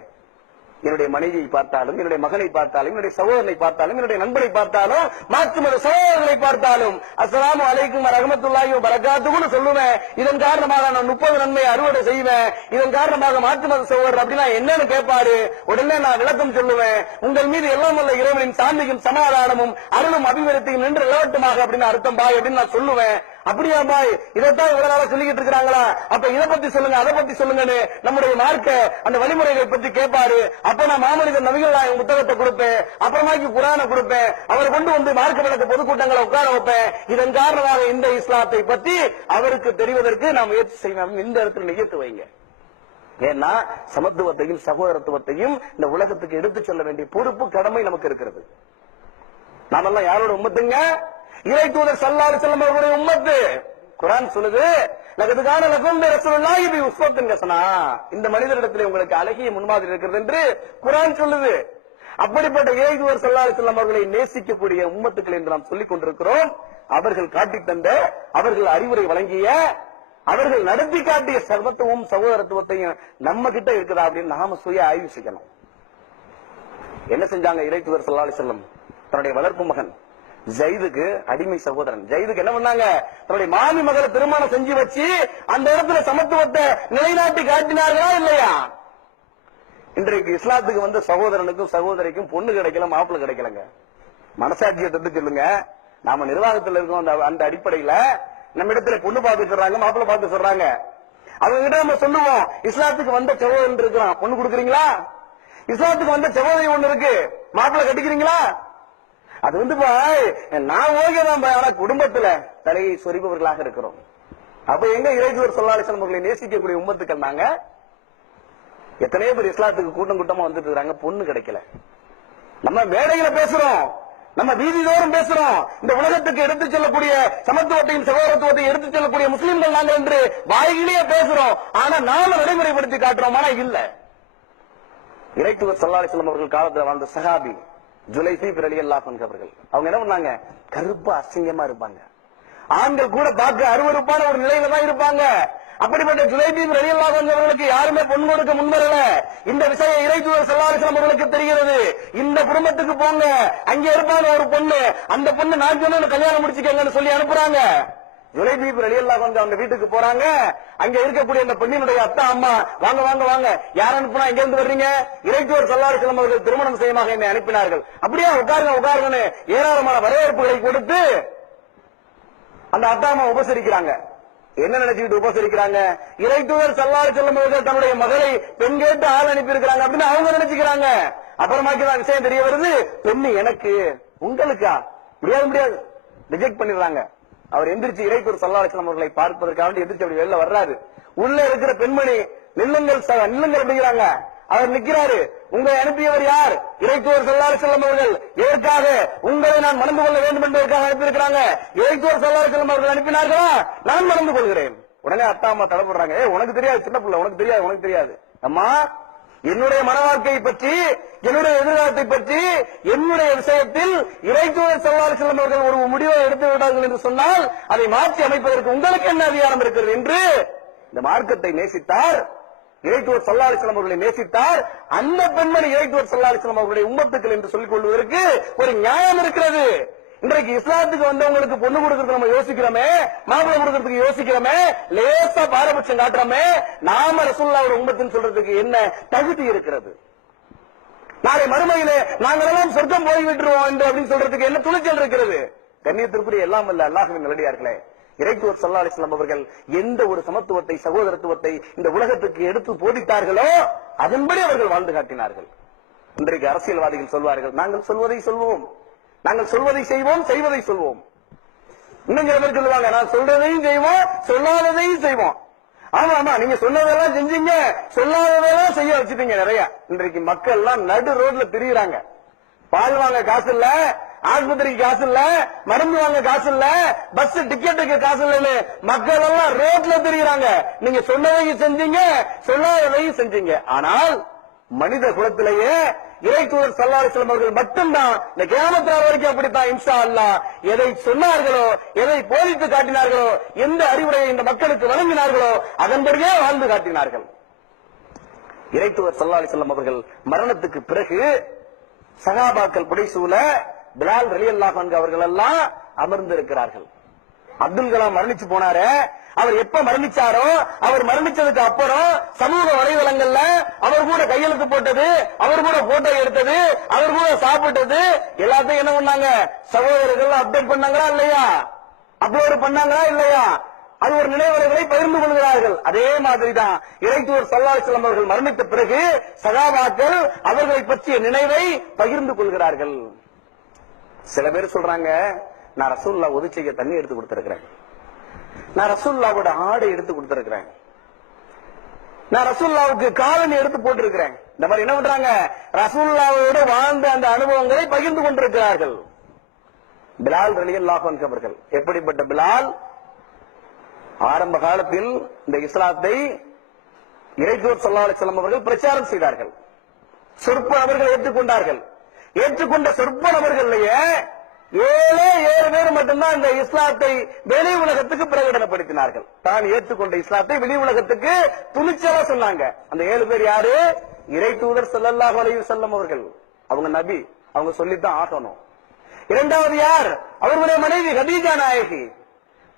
என்னுடைய மனைவியை பார்த்தாலும், என்னுடைய மகனை பார்த்தாலும், என்னுடைய சகோதரனை பார்த்தாலும், என்னுடைய நண்பரை பார்த்தாலும், மாற்றுமத சகோதரர்களை பார்த்தாலும் அஸ்ஸலாமு அலைக்கும் வரஹ்மத்துல்லாஹி வ பரகாத்துஹுன்னு சொல்லுவேன். இதன் காரணமாக நான் 30 நன்மையை அறுவடை செய்வேன். இதன் காரணமாக மாற்றுமத சகோதரர் அப்படின்னா என்னன்னு கேட்பாரு. உடனே நான் விளக்கம் சொல்லுவேன். உங்கள் மீது எல்லாம் வல்ல இறைவனின் சாந்தியும் சமாதானமும் அருளும் அபிவிருத்தியும் நின்று நிலவட்டுமாக அப்படின்னு அர்த்தம் பாய் அப்படின்னு நான் சொல்லுவேன். அப்படியா பாய், இதைத்தான் இவ்வளவு நாளா சொல்லிக்கிட்டு இருக்காங்களா, அப்ப இதை பத்தி சொல்லுங்க அதை பத்தி சொல்லுங்கன்னு நம்முடைய மார்க்க அந்த வழிமுறைகளை பற்றி கேட்பாரு. அப்ப நான் மாமனிதன் நபிகள் நாயகம் புத்தகத்தை கொடுப்பேன், அப்புறமாக்கி குரானை கொடுப்பேன், அவர் கொண்டு வந்து மார்க்க விளக்க பொதுக்கூட்டங்களை உட்கார வைப்பேன். இதன் காரணமாக இந்த இஸ்லாத்தை பற்றி அவருக்கு தெரிவதற்கு நாம் முயற்சி செய்யணும். இந்த இடத்துல நிகழ்த்து வைங்க. ஏன்னா சமத்துவத்தையும் சகோதரத்துவத்தையும் இந்த உலகத்துக்கு எடுத்து சொல்ல வேண்டிய பொறுப்பு கடமை நமக்கு இருக்கிறது. நாமெல்லாம் யாரோட உம்மத்துங்க? இறை தூதர் ஸல்லல்லாஹு அலைஹி வஸல்லம் அவர்களுடைய உம்மத்து. குர்ஆன் சொல்லுது, லகத் கான லகும் ரசூலுல்லாஹி பி உஸ்வத்தின் ஹஸனா, இந்த மனிதரிடத்தில் உங்களுக்கு அழகிய முன்மாதிரி இருக்கிறது என்று குர்ஆன் சொல்லுது. அப்படிப்பட்ட இறை தூதர் ஸல்லல்லாஹு அலைஹி வஸல்லம் அவர்களை நேசிக்கக்கூடிய உம்மத்துக்கள் என்று நாம் சொல்லிக் கொண்டிருக்கிறோம். அவர்கள் காட்டித் தந்த, அவர்கள் அறிவுரை வழங்கிய, அவர்கள் நடத்தி காட்டிய சமத்துவம் சகோதரத்துவத்தையும் நம்ம கிட்ட இருக்குதா அப்படின்னு நாம சுய ஆய்வு செய்யணும். என்ன செஞ்சாங்க இறை தூதர் ஸல்லல்லாஹு அலைஹி வஸல்லம்? தன்னுடைய வளர்ப்பு மகன் ஜைதுக்கு அடிமை சகோதரன் ஜைதுக்கு என்ன பண்ணாங்க? தன்னுடைய மாமி மகளை திருமணம் செஞ்சு வச்சு அந்த இடத்துல சமத்துவத்தை நிலைநாட்டி காட்டினார்களா இல்லையா? இன்றைக்கு இஸ்லாத்துக்கு வந்த சகோதரனுக்கும் சகோதரிக்கும் பொண்ணு கிடைக்கல, மாப்பிள்ளை கிடைக்கலங்க. மனசாட்சியை தட்டு சொல்லுங்க. நாம நிர்வாகத்தில் இருக்கோம். அந்த அடிப்படையில நம்ம இடத்துல பொண்ணு பார்த்து சொல்றாங்க, மாப்பிள்ளை பார்த்து சொல்றாங்க. அவங்க கிட்ட நம்ம சொல்லுவோம், இஸ்லாத்துக்கு வந்த சகோதரன் இருக்கிறான், பொண்ணு கொடுக்குறீங்களா? இஸ்லாத்துக்கு வந்த சகோதரி ஒண்ணு இருக்கு, மாப்பிள்ளை கட்டிக்கிறீங்களா? அது வந்து நான் ஓகேதான், ஆனா குடும்பத்துல தலையை சொரிபவர்களாக இருக்கிறோம். அப்ப எங்க இறை தூதர் ஸல்லல்லாஹு அலைஹி வஸல்லம் அவர்களை நேசிக்கக்கூடிய உம்மத்துக்கள் நாங்க? எத்தனையோ பேர் இஸ்லாத்துக்கு கூட்டம் கூட்டமா வந்துட்டு இருக்காங்க, பொண்ணு கிடைக்கல. நம்ம மேடைகளை பேசுறோம், நம்ம வீதிதோறும் பேசுறோம், இந்த உலகத்துக்கு எடுத்துச் செல்லக்கூடிய சமத்துவத்தையும் சகோதரத்துவத்தையும் எடுத்துச் செல்லக்கூடிய முஸ்லிம்கள் நாங்கள் என்று வாயிலேயே பேசுறோம். ஆனா நாம நடைமுறைப்படுத்தி காட்டுறோம். ஆனா இல்ல. இறை தூதர் ஸல்லல்லாஹு அலைஹி வஸல்லம் அவர்கள் காலத்துல வாழ்ந்த சஹாபி ஜுலைபீப் ரலியல்லாஹு அன்ஹு அவர்கள், அவங்க என்ன பண்ணாங்க? கருப்பா அசிங்கமா இருப்பாங்க, ஆண்கள் கூட பார்க்க அருவருப்பான ஒரு நிலையில தான் இருப்பாங்க. அப்படிப்பட்ட ஜுலைபீப் ரலியல்லாஹு அன்ஹு அவர்களுக்கு யாருமே பொன் கொடுக்க முன்வரல. இந்த விஷயம் இறை தூதர் ஸல்லல்லாஹு அலைஹி வஸல்லம் அவர்களுக்கு தெரிகிறது. இந்த குடும்பத்துக்கு போங்க, அங்க இருப்பாங்க ஒரு பொண்ணு, அந்த பொண்ணு நான் சொன்ன கல்யாணம் முடிச்சுக்கங்கன்னு சொல்லி அனுப்புறாங்க. ஜுலைபீப் ரலியல்லாஹு அன்ஹு அவங்க வீட்டுக்கு போறாங்க. அங்க இருக்கக்கூடிய அந்த பெண்ணினுடைய அத்தா அம்மா, வாங்க வாங்க வாங்க, யார் அனுப்புனா, எங்க இருந்து வர்றீங்க? இறை தூதர் ஸல்லல்லாஹு அலைஹி வஸல்லம் அவர்கள் திருமணம் செய்யமாக என்னை அனுப்பினார்கள். அப்படியே உட்காருங்க உட்காருங்கன்னு ஏராளமான வரவேற்புகளை கொடுத்து அந்த அத்தா அம்மா உபசரிக்கிறாங்க. என்ன நினைச்சுக்கிட்டு உபசரிக்கிறாங்க? இறை தூதர் ஸல்லல்லாஹு அலைஹி வஸல்லம் அவர்கள் தன்னுடைய மகளை பெண் கேட்டு ஆள் அனுப்பி இருக்கிறாங்க அப்படின்னு அவங்க நினைச்சுக்கிறாங்க. அப்புறமாக்கி தான் விஷயம் தெரிய வருது, பெண்ணு எனக்கு, உங்களுக்கா? முடியாது முடியாது, ரிஜெக்ட் பண்ணிடுறாங்க. அவர் எந்திரிச்சு இறை தூதர் ஸல்லல்லாஹு அலைஹி வஸல்லம் அவர்களை பார்ப்பதற்காக எந்திரிச்சு அப்படி வெளில வர்றாரு. உள்ள இருக்கிற பெண்மணி நில்லுங்கள் நில்லுங்கள் அப்படிங்கிறாங்க. அவர் நிக்கிறாரு. உங்களை அனுப்பியவர் யார்? இறை தூதர் ஸல்லல்லாஹு அலைஹி வஸல்லம் அவர்கள். எதற்காக? உங்களை நான் மணந்து கொள்ள வேண்டும் என்பதற்காக அனுப்பியிருக்கிறாங்க. இறை தூதர் ஸல்லல்லாஹு அலைஹி வஸல்லம் அவர்கள் அனுப்பினார்களா? நான் மணந்து கொள்கிறேன். உடனே அத்தா அம்மா தடப்படுறாங்க. உனக்கு தெரியாது, சின்ன பிள்ளை, உனக்கு தெரியாது, உனக்கு தெரியாது. அம்மா, என்னுடைய மன வாழ்க்கையை பற்றி, என்னுடைய எதிர்காலத்தை பற்றி, என்னுடைய விஷயத்தில் இறை தூதர் ஸல்லல்லாஹு அலைஹி வஸல்லம் அவர்கள் ஒரு முடிவை எடுத்து விட்டார்கள் என்று சொன்னால் அதை மாற்றி அமைப்பதற்கு உங்களுக்கு என்ன அதிகாரம் இருக்கிறது என்று இந்த மார்க்கத்தை நேசித்தார். இறை தூதர் ஸல்லல்லாஹு அலைஹி வஸல்லம் அவர்களை நேசித்தார். அந்த பெண்மணி இறை தூதர் ஸல்லல்லாஹு அலைஹி வஸல்லம் அவர்களுடைய உம்மத்துக்கள் என்று சொல்லிக் கொள்வதற்கு ஒரு நியாயம் இருக்கிறது. இன்றைக்கு இஸ்லாத்துக்கு வந்தவங்களுக்கு பொண்ணு கொடுக்கறதுக்கு நம்ம யோசிக்கிறோமே, மாப்பிள்ளை கொடுக்கறதுக்கு யோசிக்கிறோமே, லேசா பாரபட்சம் காட்டுறோமே, நாம ரசூலுல்லாஹ்வுடைய உம்மத்துன்னு சொல்றதுக்கு என்ன தகுதி இருக்கிறது? நாளை மறுமையிலே நாங்கள் எல்லாம் சொர்க்கம் போய் விட்டுருவோம் என்று அப்படின்னு சொல்றதுக்கு என்ன துணிச்சல் இருக்கிறது? கண்ணியத்திற்குரிய எல்லாம் அல்ல அல்லாஹ்வின் நல்லடியார்களே, இறை தூதர் ஸல்லல்லாஹு அலைஹி வஸல்லம் அவர்கள் எந்த ஒரு சமத்துவத்தை சகோதரத்துவத்தை இந்த உலகத்துக்கு எடுத்து போதித்தார்களோ அதன்படி அவர்கள் வாழ்ந்து காட்டினார்கள். இன்றைக்கு அரசியல்வாதிகள் சொல்வார்கள், நாங்கள் சொல்வதை சொல்வோம், நாங்கள் சொல்வதை செய்வோம், செய்வதை சொல்வோம். இன்னும் சில பேர் சொல்லுவாங்க, நான் சொல்றதையும் செய்வோம், சொல்லாததையும் செய்வோம். ஆமா ஆமா, நீங்க சொன்னதெல்லாம் செஞ்சீங்க, சொல்லாததெல்லாம் செய்ய வச்சுட்டீங்க நிறைய. இன்றைக்கு மக்கள் எல்லாம் நடு ரோட்ல திரியுறாங்க. பால் வாங்க காசு இல்ல, ஆஸ்பத்திரிக்கு காசு இல்ல, மருந்து வாங்க காசு இல்ல, பஸ் டிக்கெட்டுக்கு காசு இல்லன்னு மக்கள் எல்லாம் ரோட்ல திரியுறாங்க. நீங்க சொன்னதையும் செஞ்சீங்க, சொல்லாததையும் செஞ்சீங்க. ஆனால் மனித குலத்திலேயே இறை தூதர் ஸல்லல்லாஹு அலைஹி வஸல்லம் அவர்கள் மட்டும்தான் இந்த கியாமத் நாள் வரைக்கும் அப்படித்தான் இன்ஷா அல்லாஹ் எதை சொன்னார்களோ, எதை போதித்து காட்டினார்களோ, எந்த அறிவுரையை இந்த மக்களுக்கு வழங்கினார்களோ அதன்படியே வாழ்ந்து காட்டினார்கள். இறை தூதர் ஸல்லல்லாஹு அலைஹி வஸல்லம் அவர்கள் மரணத்துக்கு பிறகு சஹாபாக்கள் புடைசூழ பிலால் ரலியல்லாஹு அன்ஹு அவர்கள் எல்லாம் அமர்ந்திருக்கிறார்கள். அப்துல் கலாம் மரணிச்சு போனாரு. அவர் எப்ப மரணிச்சாரோ, அவர் மரணிச்சதுக்கு அப்புறம் சமூக வலைதளங்கள்ல அவர் கூட கையெழுத்து போட்டது, அவர் கூட போட்டோ எடுத்தது, அவர் கூட சாப்பிட்டது எல்லாத்தையும் என்ன பண்ணாங்க? சகோதரர்கள் அப்டேட் பண்ணாங்களா இல்லையா? அப்லோடு பண்ணாங்களா இல்லையா? அது ஒரு நினைவுகளை பகிர்ந்து கொள்கிறார்கள். அதே மாதிரிதான் இறைத்தூதர் ஸல்லல்லாஹு அலைஹி வஸல்லம் அவர்கள் மரணித்த பிறகு சஹாபாக்கள் அவர்களை பற்றிய நினைவை பகிர்ந்து கொள்கிறார்கள். சில பேர் சொல்றாங்க, நான் ரசூலுல்லாஹ் ஒது செய்ய தண்ணி எடுத்து கொடுத்திருக்கிறேன், நான் ரசூலுல்லாஹ்வோட ஆடை எடுத்து கொடுத்திருக்கிறேன், நான் ரசூலுல்லாஹ்வுக்கு காலணி எடுத்து போட்டிருக்கிறேன். இந்த மாதிரி என்ன பண்றாங்க? ரசூலுல்லாஹ்வோட வாழ்ந்த அந்த அனுபவங்களை பகிர்ந்து கொண்டிருக்கிறார்கள். பிலால் ரலியல்லாஹு அன்ஹு அவர்கள் எப்படிப்பட்ட பிலால்? ஆரம்ப காலத்தில் இந்த இஸ்லாத்தை இறைத்தூதர் ஸல்லல்லாஹு அலைஹி வஸல்லம் அவர்கள் பிரச்சாரம் செய்தார்கள். சொற்ப நபர்கள் ஏற்றுக்கொண்டார்கள். ஏற்றுக்கொண்ட சொற்ப நபர்கள்லயே 7 பேர் மட்டும்தான் இந்த இஸ்லாத்தை வெளி உலகத்துக்கு பிரகடனப்படுத்தினார்கள். தான் ஏற்றுக்கொண்ட இஸ்லாத்தை வெளி உலகத்துக்கு துணிச்சலா சொன்னாங்க. அந்த 7 பேர் யாரு? இறைத்தூதர் ஸல்லல்லாஹு அலைஹி வஸல்லம் அவர்கள். அவங்க நபி, அவங்க சொல்லித்தான் ஆகணும். இரண்டாவது யார்? அவர்களுடைய மனைவி கதீஜா நாயகி.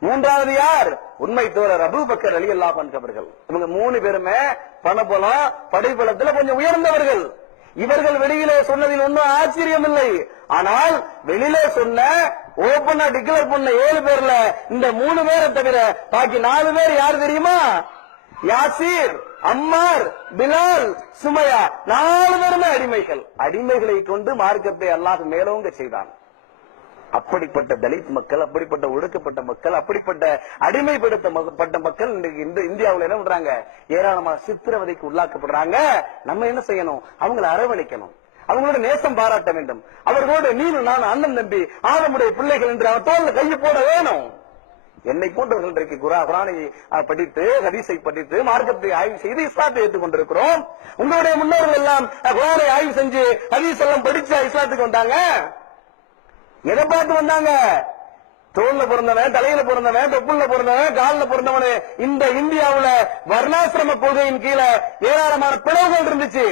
மூன்றாவது யார்? உண்மை தோழர் அபூபக்கர் ரலியல்லாஹு அன்ஹு அவர்கள். இவங்க 3 பேருமே பணபலம் படைபலத்துல கொஞ்சம் உயர்ந்தவர்கள். இவர்கள் வெளியிலே சொன்னதில் ஒன்றும் ஆச்சரியம் இல்லை. ஆனால் வெளியிலே சொன்ன ஓபனா டிக்ளேர் பண்ண 7 பேர்ல இந்த 3 பேரை தவிர பாக்கி 4 பேர் யார் தெரியுமா? யாசீர், அம்மார், பிலால், சுமையா, 4 பேருமே அடிமைகள். அடிமைகளை கொண்டு மார்க்கத்தை அல்லாஹ் மேலோங்க செய்தான். அப்படிப்பட்ட தலித் மக்கள், அப்படிப்பட்ட ஒடுக்கப்பட்ட மக்கள், அப்படிப்பட்ட அடிமைப்படுத்தப்பட்ட மக்கள் இந்த இந்தியாவில் என்ன பண்றாங்க? ஏராளமான சித்திரவதைக்கு உள்ளாக்கப்படுறாங்க. நம்ம என்ன செய்யணும்? அவங்களை அரவணைக்கணும், அவங்களோட நேசம் பாராட்ட வேண்டும். அவர்களோடு நீனும் நான் அண்ணன் தம்பி ஆதமுடைய பிள்ளைகள் என்று அவர் தோல்ல கையை போட வேணும். என்னை போன்றவர்கள் இன்றைக்கு குரானை படித்து, ஹதீஸை படித்து, மார்க்கத்தை ஆய்வு செய்து இஸ்லாத்தை ஏற்றுக் கொண்டிருக்கிறோம். உங்களுடைய முன்னோர்கள் எல்லாம் குரானை ஆய்வு செஞ்சு ஹதீஸ் எல்லாம் படிச்சா இஸ்லாத்துக்கு வந்தாங்க? எதை பார்த்து வந்தாங்க? தோல்ல பிறந்தவன், தலையில பிறந்தவன், தொப்புள்ள பிறந்தவன், காலில் பிறந்தவனு. இந்த இந்தியாவுல வர்ணாசிரம கொள்கையின் கீழே ஏராளமான பிளவுகள் இருந்துச்சு.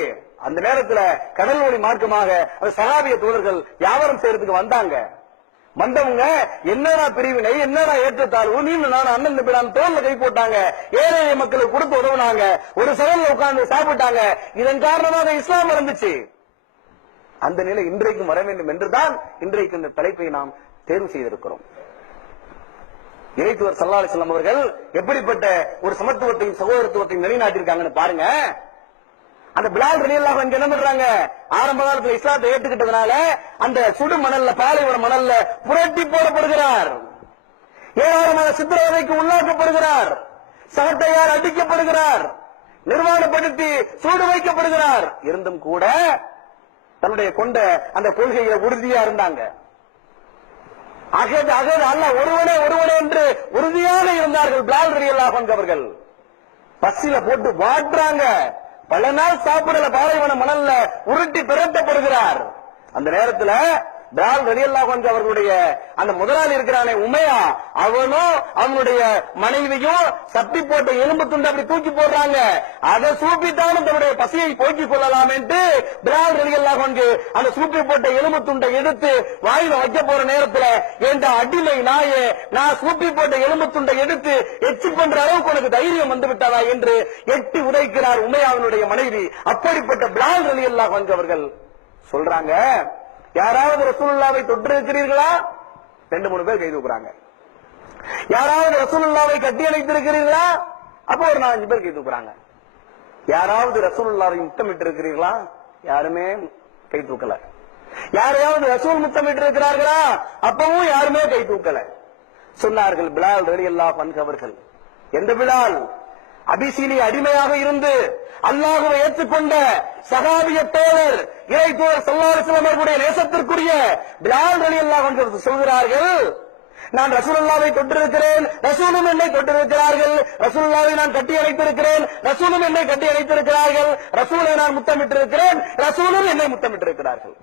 அந்த நேரத்துல கடல் ஒளி மார்க்கமாக அந்த சஹாபிய தோழர்கள் வியாபாரம் செய்யறதுக்கு வந்தாங்க. வந்தவங்க என்னடா பிரிவினை, என்னடா ஏற்றத்தாழ்வு, நீ நான் அண்ணன் தம்பிடான் தோல்ல கை போட்டாங்க. ஏழை மக்களுக்கு கொடுத்து உதவுனாங்க. ஒரு சகல்ல உட்கார்ந்து சாப்பிட்டாங்க. இதன் காரணமாக இஸ்லாம் இருந்துச்சு. அந்த நிலை இன்றைக்கும் வர வேண்டும் என்றுதான் இன்றைக்கு இந்த தலைப்பை நாம் தேர்வு செய்திருக்கிறோம். இறைத்தூதர் ஸல்லல்லாஹு அலைஹி வஸல்லம் அவர்கள் எப்படிப்பட்ட ஒரு சமத்துவத்தையும் சகோதரத்துவத்தையும் நிலைநாட்டியிருக்காங்கன்னு பாருங்க. அந்த பிலால் ரலியல்லாஹு அன்ஹு என்ன பண்றாங்க? ஆரம்ப காலத்துல இஸ்லாத்தை ஏற்றுக்கிட்டதுனால அந்த சுடு மணல்ல, பாலைவன மணல்ல புரட்டி போடப்படுகிறார். ஏராளமான சித்திரவதைக்கு உள்ளாக்கப்படுகிறார். சகட்டையால் அடிக்கப்படுகிறார். நிர்வாணப்படுத்தி சூடு வைக்கப்படுகிறார். இருந்தும் கூட தன்னுடைய கொண்ட அந்த கொள்கையில உறுதியா இருந்தாங்க. அகது அல்லாஹ் ஒருவனே என்று உறுதியாக இருந்தார்கள் பிலால் ரலியல்லாஹு அன்ஹு அவர்கள். பசில போட்டு வாட்டுறாங்க. பல நாள் சாப்பிடல, பாலைவன மணல்ல உருட்டி பிரட்டப்படுகிறார். அந்த நேரத்துல பிலால் ரலியல்லாஹு அன்ஹு அவர்களுடைய அந்த முதலாளி இருக்கிறானே உமையா, அவனும் அவனுடைய மனைவியும் சப்பி போட்ட எலும்பு துண்டு அப்படி தூக்கி போடுறாங்க. அதை சூப்பித்தாலும் தன்னுடைய பசியை போக்கிக் கொள்ளலாம் என்று பிலால் ரலியல்லாஹு அன்ஹு அந்த சூப்பி போட்ட எலும்பு துண்டை எடுத்து வாயில வைக்க போற நேரத்துல, என்ற அடிமை நாயே, நான் சூப்பி போட்ட எலும்பு துண்டை எடுத்து எச்சி பண்ற அளவுக்கு உனக்கு தைரியம் வந்து விட்டதா என்று எட்டி உதைக்கிறார் உமையாவினுடைய மனைவி. அப்படிப்பட்ட பிலால் ரலியல்லாஹு அன்ஹு அவர்கள் சொல்றாங்க, யாராவது ரசூலுல்லாவை தொட்டு இருக்கிறீர்களா? 2-3 பேர் கை தூக்குறாங்க. யாராவது ரசூலுல்லாவை கட்டி அணைத்திருக்கிறீர்களா? அப்போ ஒரு 4-5 பேர் கை தூக்குறாங்க. யாராவது ரசூலுல்லாவை முத்தமிட்டு இருக்கிறீர்களா? யாருமே கை தூக்கல. யாரையாவது ரசூல் முத்தமிட்டு இருக்கிறார்களா? அப்பவும் யாருமே கை தூக்கல. சொன்னார்கள் பிலால் ரலியல்லாஹு அன்ஹு அவர்கள். எந்த பிலால்? அபிசீனிய அடிமையாக இருந்து அல்லாஹ்வை ஏற்றுக்கொண்ட சஹாபிய தோழர் இறைத்தூதர் ஸல்லல்லாஹு அலைஹி வஸல்லம் அவர்களுடைய நேசத்திற்குரிய பிலால் ரலியல்லாஹு அன்ஹு சொல்கிறார்கள், நான் ரசூலுல்லாவை தொட்டிருக்கிறேன், ரசூலும் என்னை தொட்டிருக்கிறார்கள். ரசூலுல்லாவை நான் கட்டி அணைத்திருக்கிறேன், ரசூலும் என்னை கட்டி அணைத்திருக்கிறார்கள். ரசூலை நான் முத்தமிட்டிருக்கிறேன், ரசூலும் என்னை முத்தமிட்டிருக்கிறார்கள்.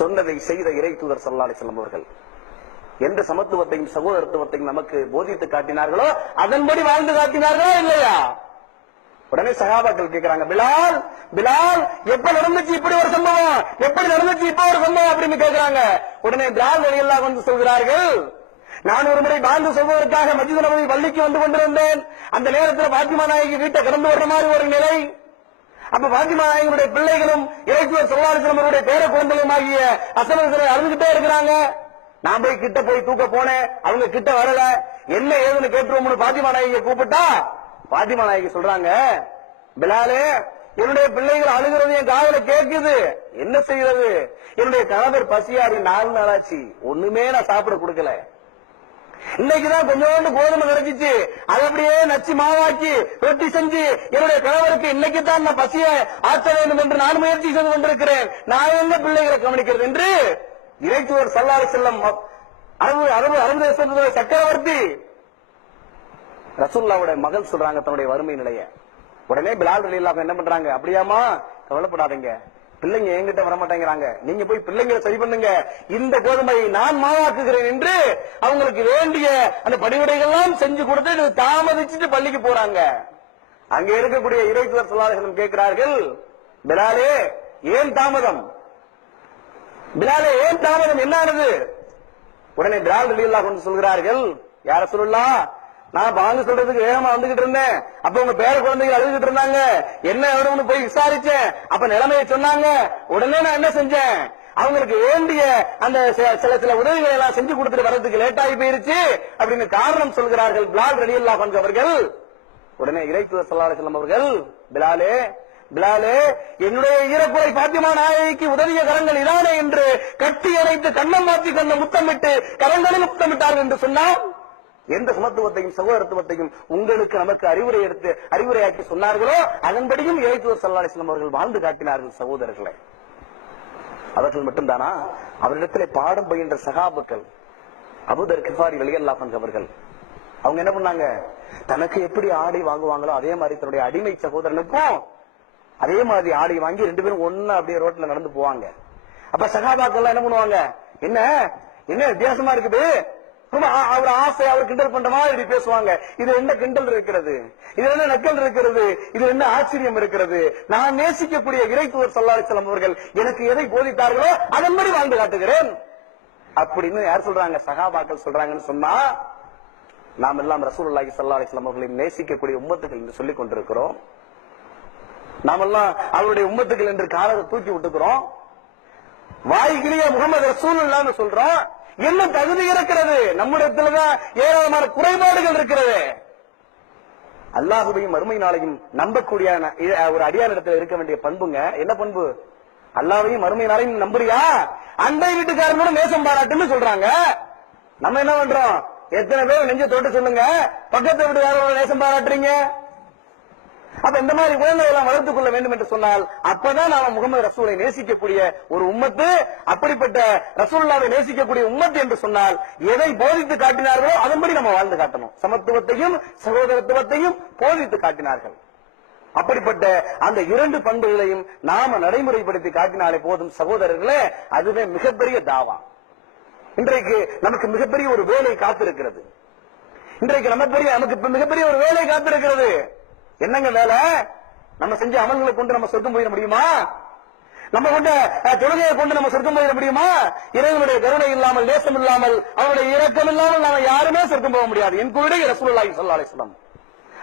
சொன்னதை செய்த இறைத்தூதர் ஸல்லல்லாஹு அலைஹி வஸல்லம் அவர்கள் எந்த சமத்துவத்தையும் சகோதரத்துவத்தையும் நமக்கு போதித்து காட்டினார்களோ அதன்படி வாழ்ந்து காட்டினார்களா இல்லையா? உடனே சஹாபாக்கள் கேட்கிறாங்க, பிலால் பிலால் எப்ப நடந்துச்சு இப்படி ஒரு சம்பவம், எப்படி நடந்துச்சு இப்ப ஒரு சம்பவம் அப்படின்னு கேட்கிறாங்க. உடனே பிலால் ரலியல்லாஹு அன்ஹு சொல்கிறார்கள், நான் ஒரு முறை பாந்து சொல்வதற்காக மஸ்ஜித் நபவி பள்ளிக்கு வந்து கொண்டிருந்தேன். அந்த நேரத்தில் பாத்திமா நாயகி வீட்டை கடந்து வர்ற மாதிரி ஒரு நிலை. அப்ப பாத்திமா நாயகனுடைய பிள்ளைகளும் இறைத்தூதர் ஸல்லல்லாஹு அலைஹி வஸல்லம் அவருடைய பேர குழந்தைகளும் ஆகிய அசனங்களை அழுதுகிட்டே இருக்கிறாங்க. நான் போய் கிட்ட போய் தூக்க போனேன், அவங்க கிட்ட வரல, என்ன ஏதுன்னு கேட்டுருவோம்னு பாத்திமா நாயகியை கூப்பிட்டா பாத்திமா நாயகி சொல்றாங்க, பிலாலே என்னுடைய பிள்ளைகள் அழுகிறது என் காதுல கேட்குது, என்ன செய்யறது, என்னுடைய கணவர் பசியாரி 4 நாளாச்சு, ஒண்ணுமே நான் சாப்பிட கொடுக்கல, இன்னைக்குதான் கொஞ்சோண்டு கோதுமை கிடைச்சிச்சு, அதை அப்படியே நச்சு மாவாக்கி ரொட்டி செஞ்சு என்னுடைய கணவருக்கு இன்னைக்கு தான் நான் பசிய ஆற்ற வேண்டும் என்று நான் முயற்சி செய்து கொண்டிருக்கிறேன், நான் என்ன பிள்ளைகளை கவனிக்கிறது என்று இறைத்தூதர் ஸல்லல்லாஹு அலைஹி வஸல்லம் அரபு தேசத்துடைய சக்கரவர்த்தி ரசூலுல்லாஹ்வுடைய மகள் சொல்றாங்க தன்னுடைய வறுமை நிலைய. உடனே பிலால் ரலியல்லாஹு என்ன பண்றாங்க, அப்படியாமா கவலைப்படாதீங்க, பிள்ளைங்க என்கிட்ட வரமாட்டேங்கிறாங்க, நீங்க போய் பிள்ளைங்களை சரி பண்ணுங்க, இந்த கோதுமையை நான் மாவாக்குகிறேன் என்று அவங்களுக்கு வேண்டிய அந்த பணிவிடைகள்லாம் செஞ்சு கொடுத்து தாமதிச்சுட்டு பள்ளிக்கு போறாங்க. அங்க இருக்கக்கூடிய இறைத்தூதர் ஸல்லல்லாஹு அலைஹி வஸல்லம் கேட்கிறார்கள், பிலாலே ஏன் தாமதம், பிலாலே ஏன் தாமதம், என்ன ஆனது? உடனே பிலால் ரலியல்லாஹு அன்ஹு சொல்கிறார்கள், யா ரசூலுல்லாஹ், நான் பாங்கு சொல்றதுக்கு வேகமா வந்துகிட்டு இருந்தேன், அப்ப உங்க பேர குழந்தைகள் அழுதுகிட்டு இருந்தாங்க, என்ன வேணும்னு போய் விசாரிச்சேன், அப்ப நிலைமையை சொன்னாங்க, உடனே நான் என்ன செஞ்சேன், அவங்களுக்கு வேண்டிய அந்த சில உதவிகளை எல்லாம் செஞ்சு கொடுத்துட்டு வர்றதுக்கு லேட் ஆகி போயிருச்சு அப்படின்னு காரணம் சொல்கிறார்கள் பிலால் ரலியல்லாஹு அன்ஹு அவர்கள். உடனே இறைத்தூதர் ஸல்லல்லாஹு அலைஹி வஸல்லம் அவர்கள், பிலாலே பிலாலே என்னுடைய ஈரக்குறை பாத்திமா நாயகிக்கு உதவிய கரங்கள் இதானே என்று கட்டி அணைத்து கண்ணம் மாற்றி கண்ண முத்தமிட்டு கரங்களில் முத்தமிட்டார்கள் என்று சொன்னார். எந்த சமத்துவத்தையும் சகோதரத்துவத்தையும் உங்களுக்கு நமக்கு அறிவுரையாக்கி சொன்னார்களோ அதன்படியும் இறைத்தூதர் ஸல்லல்லாஹு அலைஹி வஸல்லம் அவர்கள் வாழ்ந்து காட்டினார்கள். சகோதரர்களை அவர்கள் மட்டும்தானா, அவரிடத்திலே பாடம் பயின்ற சஹாபாக்கள் அபூதர் கிஃபாரி ரலியல்லாஹு அன்ஹு அவர்கள், அவங்க என்ன பண்ணாங்க, தனக்கு எப்படி ஆடை வாங்குவாங்களோ அதே மாதிரி தன்னுடைய அடிமை சகோதரனுக்கும் அதே மாதிரி ஆடை வாங்கி 2 பேரும் ஒன்னா அப்படியே ரோட்ல நடந்து போவாங்க. அப்ப சஹாபாக்கள் என்ன பண்ணுவாங்க, என்ன என்ன வித்தியாசமா இருக்குது, அவர் ஆசை, அவர் கிண்டல் பண்ற மாதிரி பேசுவாங்க, இது என்ன கிண்டல் இருக்கிறது, இது என்ன நக்கல் இருக்கிறது, இது என்ன ஆச்சரியம் இருக்கிறது, நான் நேசிக்கக்கூடிய இறைத்தூதர் ஸல்லல்லாஹு அலைஹி வஸல்லம் அவர்கள் எனக்கு எதை போதித்தார்களோ அதன்படி வாழ்ந்து காட்டுகிறேன் அப்படின்னு யார் சொல்றாங்க, சஹாபாக்கள் சொல்றாங்கன்னு சொன்னா, நாம் எல்லாம் ரசூலுல்லாஹி ஸல்லல்லாஹு அலைஹி வஸல்லம் அவர்களை நேசிக்கக்கூடிய உம்மத்துகள் என்று சொல்லிக் கொண்டிருக்கிறோம். நாமெல்லாம் அவருடைய உம்மத்துகள் என்று காலத்தை தூக்கி விட்டுக்கிறோம், வாய்கிலேயே முகமது ரசூலுல்லாஹ்னு சொல்றோம். என்ன தகுதி இருக்கிறது, நம்மிடத்துலதான் ஏராளமான குறைபாடுகள் இருக்கிறது. அல்லாஹுவையும் மறுமை நாளையும் நம்பக்கூடிய ஒரு அடியாரிடத்தில் இருக்க வேண்டிய பண்புங்க, என்ன பண்பு, அல்லாஹ்வையும் மறுமை நாளையும் நம்புறியா, அண்டை வீட்டுக்காரனோட நேசம் பாராட்டுன்னு சொல்றாங்க. நம்ம என்ன பண்றோம், எத்தனை பேர் நெஞ்ச தொட்டு சொல்லுங்க பக்கத்து வீட்டுக்காரனோட நேசம் பாராட்டுறீங்க. அப்ப இந்த மாதிரி குழந்தைகளை எல்லாம் வளர்த்துக் கொள்ள வேண்டும் என்று சொன்னால் அப்பதான் நாம முகமது ரசூலை நேசிக்கக்கூடிய ஒரு உம்மத்து, அப்படிப்பட்ட ரசூலுல்லாஹ்வை நேசிக்கக்கூடிய உம்மத்து என்று சொன்னால் எதை போதித்து காட்டினார்களோ அதன்படி நம்ம வாழ்ந்து காட்டணும். சமத்துவத்தையும் சகோதரத்துவத்தையும் போதித்து காட்டினார்கள். அப்படிப்பட்ட அந்த 2 பண்புகளையும் நாம நடைமுறைப்படுத்தி காட்டினாலே போதும் சகோதரர்களே, அதுவே மிகப்பெரிய தாவா. இன்றைக்கு நமக்கு மிகப்பெரிய ஒரு வேலை காத்திருக்கிறது. இன்றைக்கு நமக்கு மிகப்பெரிய ஒரு வேலை காத்திருக்கிறது. என்னங்க வேலை, நம்ம செஞ்ச அமல்களை கொண்டு நம்ம சொர்க்கம் போயிட முடியுமா, நம்ம கொண்ட தொழுகையை கொண்டு நம்ம சொர்க்கம் போயிட முடியுமா, இறைவனுடைய கருணை இல்லாமல் நேசம் இல்லாமல் அவருடைய இரக்கம் இல்லாமல் நாம யாருமே சொர்க்கம் போக முடியாது. என் கூட ரசூலுல்லாஹி ஸல்லல்லாஹு அலைஹி வஸல்லம்.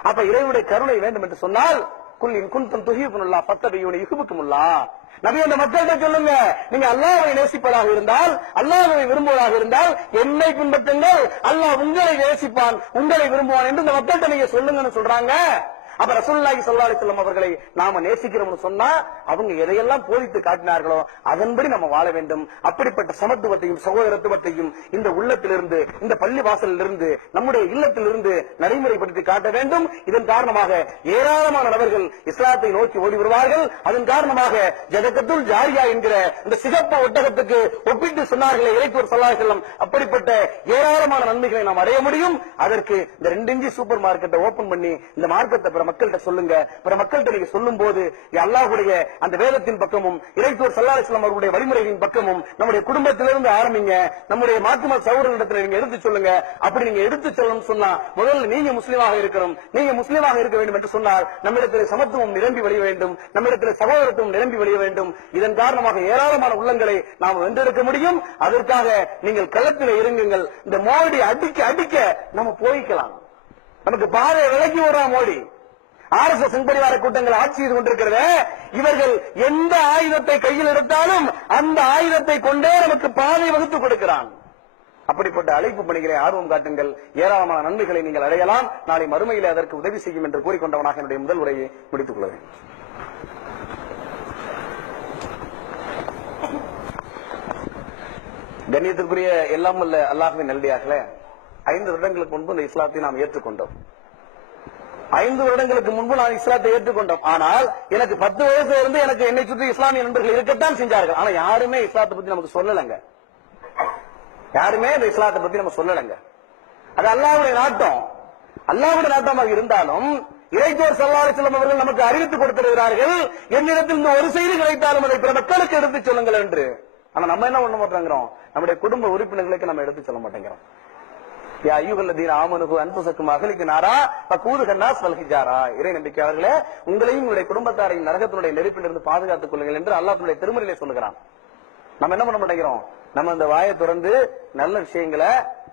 அப்ப இறைவனுடைய கருணை வேண்டும் என்று சொன்னால் குல் இன் குன்தும் துஹிப்புனல்லாஹ் ஃபத்தபியூனி யுஹிப்புக்குமுல்லாஹ், நபி அந்த மக்கள்கிட்ட சொல்லுங்க, நீங்க அல்லாஹ்வை நேசிப்பதாக இருந்தால், அல்லாஹ்வை விரும்புவதாக இருந்தால் என்னை பின்பற்றுங்கள், அல்லாஹ் உங்களை நேசிப்பான், உங்களை விரும்புவான் என்று இந்த மக்கள்கிட்ட நீங்க சொல்லுங்கன்னு சொல்றாங்க. அப்ப ரசூலுல்லாஹி ஸல்லல்லாஹு அலைஹி வஸல்லம் அவர்களை நாம நேசிக்கிறோம்னு சொன்னா அவங்க எதையெல்லாம் போதித்து காட்டினார்களோ அதன்படி நம்ம வாழ வேண்டும். அப்படிப்பட்ட சமத்துவத்தையும் சகோதரத்துவத்தையும் இந்த உள்ளத்திலிருந்து, இந்த பள்ளி வாசலிலிருந்து, நம்முடைய இல்லத்திலிருந்து நடைமுறைப்படுத்தி காட்ட வேண்டும். இதன் காரணமாக ஏராளமான நபர்கள் இஸ்லாத்தை நோக்கி ஓடி வருவார்கள். அதன் காரணமாக ஜதகத்துல் ஜாரியா என்கிற இந்த சிகப்பு ஒட்டகத்துக்கு ஒப்பிட்டு சொன்னார்களே இறைத்தூதர் ஸல்லல்லாஹு அலைஹி வஸல்லம், அப்படிப்பட்ட ஏராளமான நன்மைகளை நாம் அடைய முடியும். அதற்கு இந்த 2 இன்ச் சூப்பர் மார்க்கெட்டை ஓபன் பண்ணி இந்த மார்க்கத்தை மக்கள்கிட்ட சொல்லுங்க. பிற மக்கள்கிட்ட நீங்க சொல்லும் போது அல்லாஹ்வுடைய அந்த வேதத்தின் பக்கமும் இறைத்தூதர் ஸல்லல்லாஹு அலைஹி வஸல்லம் அவருடைய வழிமுறைகளின் பக்கமும் நம்முடைய குடும்பத்திலிருந்து ஆரம்பிங்க. நம்முடைய மாற்றுமத சகோதரர்களிடத்தில் நீங்க எடுத்து சொல்லுங்க. அப்படி நீங்க எடுத்து சொல்லணும் சொன்னா முதல்ல நீங்க முஸ்லீமாக இருக்கிறோம், நீங்க முஸ்லீமாக இருக்க வேண்டும் என்று சொன்னால் நம்மிடத்தில் சமத்துவம் நிரம்பி வழிய வேண்டும், நம்மிடத்தில் சகோதரத்துவம் நிரம்பி வழிய வேண்டும். இதன் காரணமாக ஏராளமான உள்ளங்களை நாம் வென்றெடுக்க முடியும். அதற்காக நீங்கள் களத்தில் இருங்குங்கள். இந்த மோடி அடிக்க அடிக்க நம்ம போய்க்கலாம். நமக்கு பாதையை விலக்கி விடுறான் மோடி. RSS சங்பரிவார கூட்டங்கள் ஆட்சி செய்து கொண்டிருக்கிறது. இவர்கள் எந்த ஆயுதத்தை கையில் எடுத்தாலும் அந்த ஆயுதத்தை கொண்டே நமக்கு பாதை வகுத்து கொடுக்கிறான். அப்படிப்பட்ட அழைப்பு பணிகளை ஆர்வம் காட்டுங்கள். ஏராளமான நன்மைகளை நீங்கள் அடையலாம். நாளை மறுமையிலே அதற்கு உதவி செய்யும் என்று கூறிக்கொண்டவனாக என்னுடைய முதல் உரையை முடித்துக் கொள்வேன். கண்ணியத்திற்குரிய எல்லாம் உள்ள அல்லாஹ்வின் நல்லடியார்களே, 5 வருடங்களுக்கு முன்பு இந்த இஸ்லாத்தை நாம் ஏற்றுக்கொண்டோம். 5 வருடங்களுக்கு முன்பு நான் இஸ்லாத்தை ஏற்றுக்கொண்டோம். ஆனால் எனக்கு 10 வயசுல இருந்து எனக்கு என்னை சுற்றி இஸ்லாமிய நண்பர்கள் இருக்கத்தான் செஞ்சார்கள். ஆனா யாருமே இஸ்லாத்தை பத்தி நமக்கு சொல்லலங்க. யாருமே இந்த இஸ்லாத்தை பத்தி நம்ம சொல்லலங்க. அது அல்லாஹ்வுடைய நாட்டம். அல்லாஹ்வுடைய நாட்டமாக இருந்தாலும் இறைத்தூதர் ஸல்லல்லாஹு அலைஹி வஸல்லம் அவர்கள் நமக்கு அறிவித்துக் கொடுத்திருக்கிறார்கள், என்னிடத்தில் இந்த ஒரு செய்தி கிடைத்தாலும் அதை பிற மக்களுக்கு எடுத்துச் சொல்லுங்கள் என்று. ஆனா நம்ம என்ன பண்ண மாட்டேங்கிறோம்? நம்முடைய குடும்ப உறுப்பினர்களுக்கு நம்ம எடுத்து சொல்ல மாட்டேங்கிறோம். யா அய்யுஹல்லதீன ஆமனு அன்ஃபுஸக்கும் அஹ்லிக்கும் நாரா வகூதுஹன் நாஸ் வல் ஹிஜாரா. இறை நம்பிக்கையாளர்களே, உங்களையும் உங்களுடைய குடும்பத்தாரையும் நரகத்தினுடைய நெருப்பிலிருந்து பாதுகாத்துக் கொள்ளுங்கள் என்று அல்லாஹ் தன்னுடைய திருமறையிலே சொல்லுகிறான். நம்ம என்ன பண்ண மாட்டேங்கிறோம்? நம்ம இந்த வாயை திறந்து நல்ல விஷயங்களை,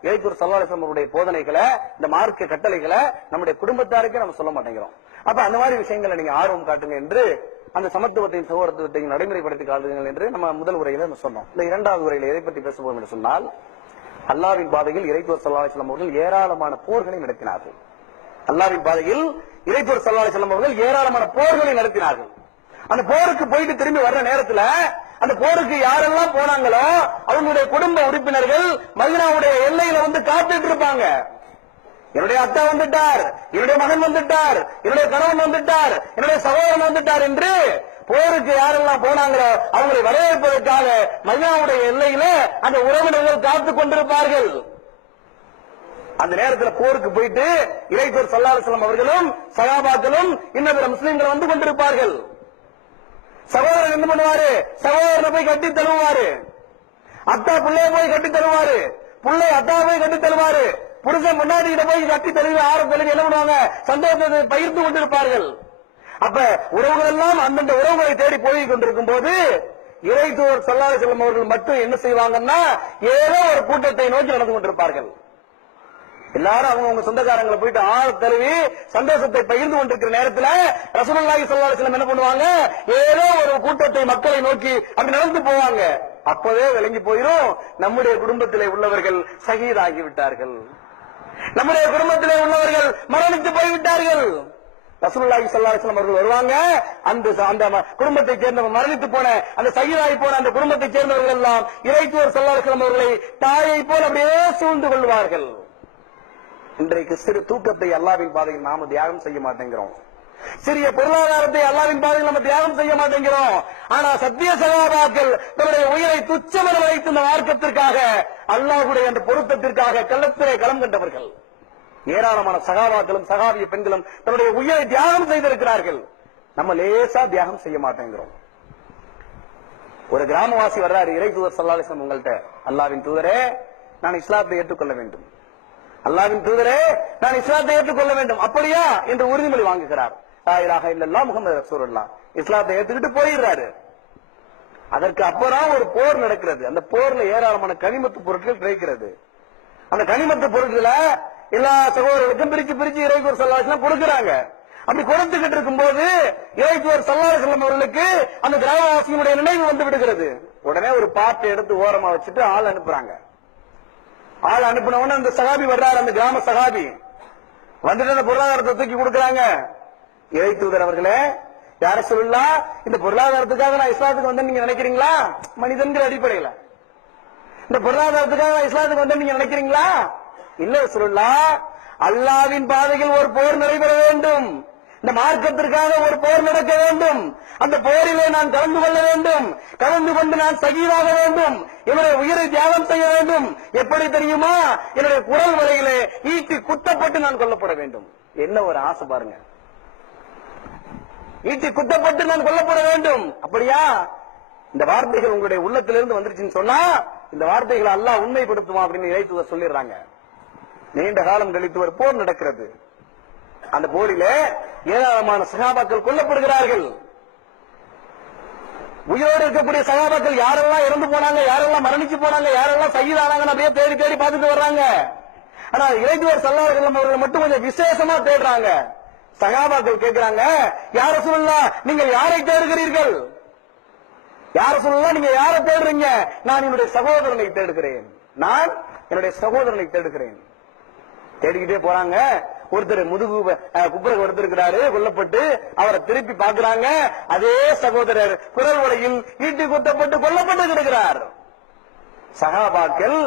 இறைத்தூதர் ஸல்லல்லாஹு அலைஹி வஸல்லம் அவருடைய போதனைகளை, இந்த மார்க்க கட்டளைகளை நம்முடைய குடும்பத்தாருக்கே நம்ம சொல்ல மாட்டேங்கிறோம். அப்ப அந்த மாதிரி விஷயங்களை நீங்க ஆர்வம் காட்டுங்க என்று, அந்த சமத்துவத்தையும் சகோதரத்துவத்தையும் நடைமுறைப்படுத்தி காட்டுங்கள் என்று நம்ம முதல் உரையில நம்ம சொன்னோம். இந்த 2வது உரையில எதை பற்றி பேசுவோம் என்று சொன்னால், அல்லாஹ்வின் பாதையில் இறைத்தூதர் ஸல்லல்லாஹு அலைஹி வஸல்லம் அவர்கள் ஏராளமான போர்களை நடத்தினார்கள். அல்லாஹ்வின் பாதையில் இறைத்தூதர் ஸல்லல்லாஹு அலைஹி வஸல்லம் அவர்கள் ஏராளமான போர்களை நடத்தினார்கள். அந்த போருக்கு போயிட்டு திரும்பி வர்ற நேரத்துல அந்த போருக்கு யாரெல்லாம் போனாங்களோ அவங்களுடைய குடும்ப உறுப்பினர்கள் மதீனாவுடைய எல்லையில வந்து காத்துட்டு இருப்பாங்க. என்னுடைய அத்தா வந்துட்டார், என்னுடைய மகன் வந்துட்டார், என்னுடைய கணவன் வந்துட்டார், என்னுடைய சகோதரன் வந்துட்டார் என்று போருக்கு யாரெல்லாம் போனாங்களோ அவங்களை வரவேற்பதற்காக மதீனாவுடைய எல்லையில அந்த உறவினர்கள் காத்துக் கொண்டிருப்பார்கள். அந்த நேரத்தில் போருக்கு போயிட்டு இறைத்தூதர் ஸல்லல்லாஹு அலைஹி வஸல்லம் அவர்களும் சஹாபாக்களும் இன்னும் பிற முஸ்லிம்கள் வந்து கொண்டிருப்பார்கள். சகோதரன் என்ன பண்ணுவாரு? சகோதரனை போய் கட்டி தழுவாரு. அத்தா பிள்ளைய போய் கட்டி தழுவாரு. பிள்ளை அத்தா போய் கட்டி தழுவாரு. புருஷன் முன்னாடி போய் கட்டி தழுவி ஆரம்பத்தில் என்ன பண்ணுவாங்க? சந்தோஷத்தை பகிர்ந்து கொண்டிருப்பார்கள். அப்ப உறவுகள் எல்லாம் அந்தந்த உறவுகளை தேடி போய் கொண்டிருக்கும் போது இறைத்தூதர் ஸல்லல்லாஹு அலைஹி வஸல்லம் அவர்கள் மட்டும் என்ன செய்வாங்கன்னா, ஏதோ ஒரு கூட்டத்தை நோக்கி நடந்து கொண்டிருப்பார்கள். எல்லாரும் அவங்க சொந்தக்காரங்களை போயிட்டு ஆள் தழுவி சந்தோஷத்தை பகிர்ந்து கொண்டிருக்கிற நேரத்தில் ரசூலுல்லாஹி ஸல்லல்லாஹு அலைஹி வஸல்லம் என்ன பண்ணுவாங்க? ஏதோ ஒரு கூட்டத்தை மக்களை நோக்கி அப்படி நடந்து போவாங்க. அப்பவே விளங்கி போயிரும், நம்முடைய குடும்பத்திலே உள்ளவர்கள் ஷஹீத் ஆகிவிட்டார்கள், நம்முடைய குடும்பத்திலே உள்ளவர்கள் மரணித்து போய்விட்டார்கள். ரசூலுல்லாஹி ஸல்லல்லாஹு அலைஹி வஸல்லம் அவர்கள் வருவாங்க. அந்த குடும்பத்தைச் சேர்ந்தவங்க மரணித்து போன, அந்த ஷஹீதாகி போன அந்த குடும்பத்தைச் சேர்ந்தவர்கள் எல்லாம் இறைத்தூதர் ஸல்லல்லாஹு அலைஹி வஸல்லம் அவர்களை தாயை போல் அப்படியே சூழ்ந்து கொள்வார்கள். இன்றைக்கு சிறு தூக்கத்தை அல்லாஹ்வின் பாதையில் நாம தியாகம் செய்ய மாட்டேங்கிறோம். சிறிய பொருளாதாரத்தை அல்லாஹ்வின் பாதையில் நம்ம தியாகம் செய்ய மாட்டேங்கிறோம். ஆனா சத்திய சகாபாக்கள் தன்னுடைய உயிரை துச்சமென வைத்து இந்த மார்க்கத்திற்காக, அல்லாஹ்வுடைய அந்த பொருத்தத்திற்காக களத்திலே களம் கண்டவர்கள். ஏராளமான சகாபாக்களும் சகாபிய பெண்களும் தன்னுடைய உயிரை தியாகம் செய்திருக்கிறார்கள். நம்ம லேசா தியாகம் செய்ய மாட்டேங்கிறோம். ஒரு கிராமவாசி வர்றாரு இறைத்தூதர் ஸல்லல்லாஹு அலைஹி வஸல்லம் உங்கள்கிட்ட, அல்லாஹ்வின் தூதரே நான் இஸ்லாத்தை ஏற்றுக்கொள்ள வேண்டும், அல்லாஹ்வின் தூதரே நான் இஸ்லாத்தை ஏற்றுக்கொள்ள வேண்டும், அப்படியா என்று உறுதிமொழி வாங்குகிறார். லா இலாஹ இல்லல்லாஹ் முஹம்மது ரசூலுல்லாஹ் இஸ்லாத்தை ஏற்றுக்கிட்டு போயிடுறாரு. அதற்கு அப்புறம் ஒரு போர் நடக்கிறது. அந்த போர்ல ஏராளமான கனிமத்து பொருட்கள் கிடைக்கிறது. அந்த கனிமத்து பொருட்களை எல்லா சகோதரர்களுக்கும் பிரிச்சு பிரிச்சு இறைத்தூதர் ஸல்லல்லாஹு அலைஹி வஸல்லம் கொடுக்கிறாங்க. அப்படி கொடுத்துக்கிட்டு இருக்கும் போது இறைத்தூதர் ஸல்லல்லாஹு அலைஹி வஸல்லம் அவர்களுக்கு அந்த கிராமவாசியினுடைய நினைவு வந்து விடுகிறது. உடனே ஒரு பாட்டை எடுத்து ஓரமா வச்சுட்டு ஆள் அனுப்புறாங்க. ஆள் அனுப்பினவன அந்த சகாபி வர்றாரு, அந்த கிராம சகாபி வந்துட்டு அந்த பொருளாதாரத்தை தூக்கி கொடுக்கறாங்க. இறைத்தூதர் அவர்களே, யா ரசூலுல்லாஹ் இந்த பொருளாதாரத்துக்காக நான் இஸ்லாத்துக்கு வந்தேன்னு நீங்க நினைக்கிறீங்களா? மனிதன்கிற அடிப்படையில இந்த பொருளாதாரத்துக்காக நான் இஸ்லாத்துக்கு வந்தேன்னு நீங்க நினைக்கிறீங்களா? இல்ல ரசூலுல்லாஹ், அல்லாஹ்வின் பாதையில் ஒரு போர் நடைபெற வேண்டும், இந்த மார்க்கத்திற்காக ஒரு போர் நடக்க வேண்டும், அந்த போரிலே நான் கலந்து கொள்ள வேண்டும், கலந்து கொண்டு நான் ஷஹீதாக வேண்டும், என்னுடைய உயிரை தியாகம் செய்ய வேண்டும். எப்படி தெரியுமா? என்னுடைய குரல் வரையிலே ஈட்டி குத்தப்பட்டு நான் கொல்லப்பட வேண்டும். என்ன ஒரு ஆசை பாருங்க, ஈட்டி குத்தப்பட்டு நான் கொல்லப்பட வேண்டும். அப்படியா? இந்த வார்த்தைகள் உங்களுடைய உள்ளத்திலிருந்து வந்துருச்சுன்னு சொன்னா இந்த வார்த்தைகளை அல்லாஹ் உண்மைப்படுத்துவான் அப்படின்னு இறைத்தூதர் சொல்லிடுறாங்க. நீண்ட காலம் கழித்து ஒரு போர் நடக்கிறது. அந்த போரிலே ஏராளமான சகாபாக்கள் கொல்லப்படுகிறார்கள். உயிரோடு இருக்கக்கூடிய சகாபாக்கள் யாரெல்லாம் இறந்து போனாங்க, யாரெல்லாம் மரணிச்சு போனாங்க, யாரெல்லாம் ஷஹீதானாங்கன்னு அப்படியே தேடி தேடி பார்த்துட்டு வர்றாங்க. ஆனா இறைத்தூதர் ஸல்லல்லாஹு அலைஹி வஸல்லம் அவர்கள் மட்டும் கொஞ்சம் விசேஷமா தேடுறாங்க. சகாபாக்கள் கேட்கிறாங்க, யா ரசூலுல்லாஹ் நீங்கள் யாரை தேடுகிறீர்கள்? யா ரசூலுல்லாஹ் நீங்க யாரை தேடுறீங்க? நான் என்னுடைய சகோதரனை தேடுகிறேன், நான் என்னுடைய சகோதரனை தேடுகிறேன். தேடிக்கிட்டே போறாங்க. ஒருத்தர் முதுகு குப்புறகு ஒருத்தர் இருக்கிறாரு, கொல்லப்பட்டு அவரை திருப்பி பார்க்கிறாங்க. அதே சகோதரர் குரல் வலையில் ஈட்டி குத்தப்பட்டு கொல்லப்பட்டு கிடக்கிறார். சகாபாக்கள்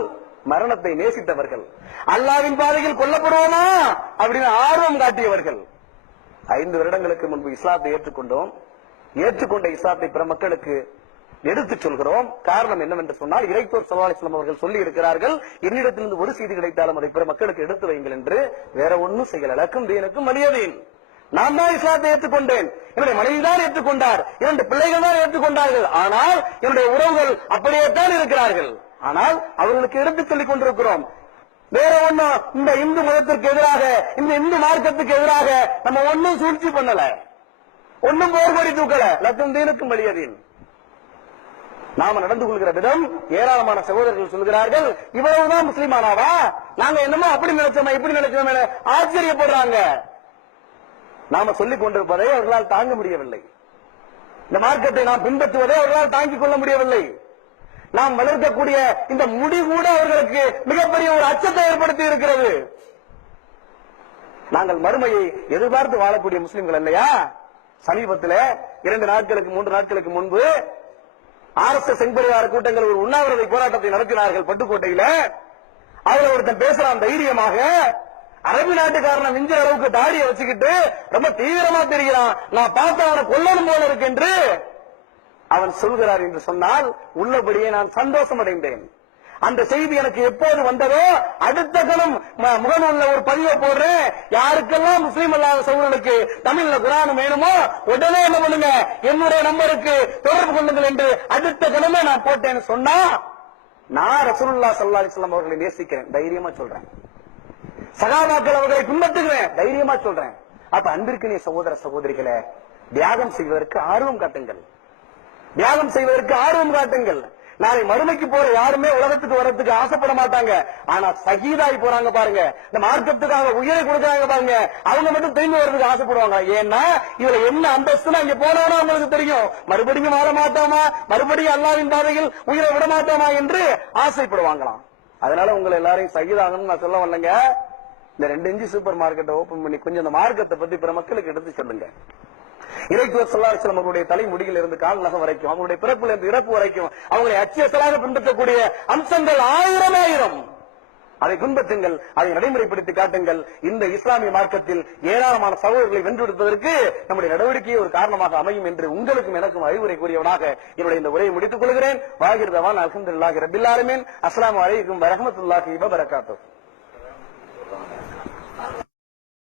மரணத்தை நேசித்தவர்கள், அல்லாஹ்வின் பாதையில் கொல்லப்படுவோமா அப்படின்னு ஆர்வம் காட்டியவர்கள். 5 வருடங்களுக்கு முன்பு இஸ்லாத்தை ஏற்றுக்கொண்டோம். ஏற்றுக்கொண்ட இஸ்லாத்தை பிற மக்களுக்கு எடுத்து சொல்கிறோம். காரணம் என்னவென்று சொன்னால், இறைத்தூர் ஸல்லல்லாஹு அலைஹி வஸல்லம் அவர்கள் சொல்லி இருக்கிறார்கள், என்னிடத்திலிருந்து ஒரு செய்தி கிடைத்தாலும் அதை பிற மக்களுக்கு எடுத்து வைங்கள் என்று. வேற ஒன்னும் செய்யல. லக்கும் தீனுக்கும் வலியதீன். நான் தான் இஸ்லாத்தை ஏற்றுக்கொண்டேன், என்னுடைய மனைவி தான் ஏற்றுக்கொண்டார், 2 பிள்ளைகள் தான் ஏற்றுக்கொண்டார்கள். ஆனால் என்னுடைய உறவுகள் அப்படியே தான் இருக்கிறார்கள். ஆனால் அவர்களுக்கு எடுத்து சொல்லிக் கொண்டிருக்கிறோம். வேற ஒன்னும் இந்த இந்து மதத்திற்கு எதிராக, இந்த இந்து மார்க்கத்துக்கு எதிராக நம்ம ஒன்னும் சூழ்ச்சி பண்ணல, ஒன்னும் போர்கொடி தூக்கல. லக்கும் தீனுக்கும் வலியதீன். நாம நடந்து கொள்கிற விதம் ஏராளமான சகோதரர்கள் சொல்கிறார்கள், இவ்வளவுதான் முஸ்லிமானாவா, நாங்க என்னமோ அப்படி நினைச்சோமா இப்படி நினைச்சோமே ஆச்சரியப்படுறாங்க. நாம சொல்லிக் கொண்டிருப்பதை அவர்களால் தாங்க முடியவில்லை. இந்த மார்க்கத்தை நாம் பின்பற்றுவதை அவர்களால் தாங்கிக் கொள்ள முடியவில்லை. நாம் வளர்க்கக்கூடிய இந்த முடி கூட அவர்களுக்கு மிகப்பெரிய ஒரு அச்சத்தை ஏற்படுத்தி இருக்கிறது. நாங்கள் மறுமையை எதிர்பார்த்து வாழக்கூடிய முஸ்லிம்கள் இல்லையா? சமீபத்தில் 2 நாட்களுக்கு 3 நாட்களுக்கு முன்பு RSS செங்கோட்டையார் கூட்டங்கள் ஒரு உண்ணாவிரத போராட்டத்தை நடத்தினார்கள் பட்டுக்கோட்டையில. அதுல ஒருத்தன் பேசுறான் தைரியமாக, அரபி நாட்டுக்காரனை மிஞ்ச அளவுக்கு தாடியை வச்சுக்கிட்டு ரொம்ப தீவிரமா தெரிகிறான், நான் பார்த்து அவனை கொல்லணும் போல இருக்கு என்று அவன் சொல்கிறார் என்று சொன்னால் உள்ளபடியே நான் சந்தோஷம் அடைந்தேன். அந்த செய்தி எனக்கு எப்போது வந்ததோ அடுத்த கணம் முகநூல்ல ஒரு பதிவை போடுறேன். யாருக்கெல்லாம் முஸ்லீம் அல்லாத சகோதரர்களுக்கு தமிழ்ல குர்ஆன் வேணுமோ உடனே என்ன பண்ணுங்க, என்னுடைய நம்பருக்கு தொடர்பு கொள்ளுங்கள் என்று அடுத்த கணமே நான் போட்டேன்னு சொன்னா, நான் ரசூலுல்லாஹி ஸல்லல்லாஹு அலைஹி வஸல்லம் அவர்களை நேசிக்கிறேன், தைரியமா சொல்றேன். சகாபாக்கள் அவர்களை பின்பற்றுகிறேன், தைரியமா சொல்றேன். அப்ப அன்பிற்கினிய சகோதர சகோதரிகளை, தியாகம் செய்வதற்கு ஆர்வம் காட்டுங்கள், தியாகம் செய்வதற்கு ஆர்வம் காட்டுங்கள். நாளை மறுமைக்கு போற யாருமே உலகத்துக்கு வரதுக்கு ஆசைப்பட மாட்டாங்க. ஆனா ஷஹீதாய் போறாங்க பாருங்க, இந்த மார்க்கத்துக்காக உயிரை கொடுக்கறாங்க பாருங்க, அவங்க மட்டும் திரும்பி வர்றதுக்கு ஆசைப்படுவாங்க. ஏன்னா இதுல என்ன அந்தஸ்துனா இங்க போனவனா அவங்களுக்கு தெரியும், மறுபடியும் வாழ மாட்டோமா, மறுபடியும் அல்லாஹ்வின் பாதையில் உயிரை விட மாட்டோமா என்று ஆசைப்படுவாங்களாம். அதனால உங்களை எல்லாரையும் ஷஹீதாகணும்னு நான் சொல்ல வரலங்க. இந்த 2 இன்ச்சு சூப்பர் மார்க்கெட்டை ஓபன் பண்ணி கொஞ்சம் இந்த மார்க்கத்தை பத்தி பிற மக்களுக்கு எடுத்து சொல்லுங்க. இறைத்தூதர் ஸல்லல்லாஹு அலைஹி வஸல்லம் அவருடைய தலைமுடியில் இருந்து கால் நகம் வரைக்கும், அவங்களுடைய பிறப்பில் இருந்து இறப்பு வரைக்கும் அவங்களை அச்சியசலாக பின்பற்றக்கூடிய அம்சங்கள் 1000 அதை பின்பற்றுங்கள், அதை நடைமுறைப்படுத்தி காட்டுங்கள். இந்த இஸ்லாமிய மார்க்கத்தில் ஏராளமான சகோதரர்களை வென்றெடுப்பதற்கு நம்முடைய நடவடிக்கையை ஒரு காரணமாக அமையும் என்று உங்களுக்கும் எனக்கும் அறிவுரை கூறியவனாக என்னுடைய இந்த உரையை முடித்துக் கொள்கிறேன். வாஹிர் தவான் அல்ஹம்துலில்லாஹி ரப்பில் ஆலமீன். அஸ்ஸலாமு அலைக்கும் வரஹ்மத்துல்லாஹி வபரகாத்துஹு.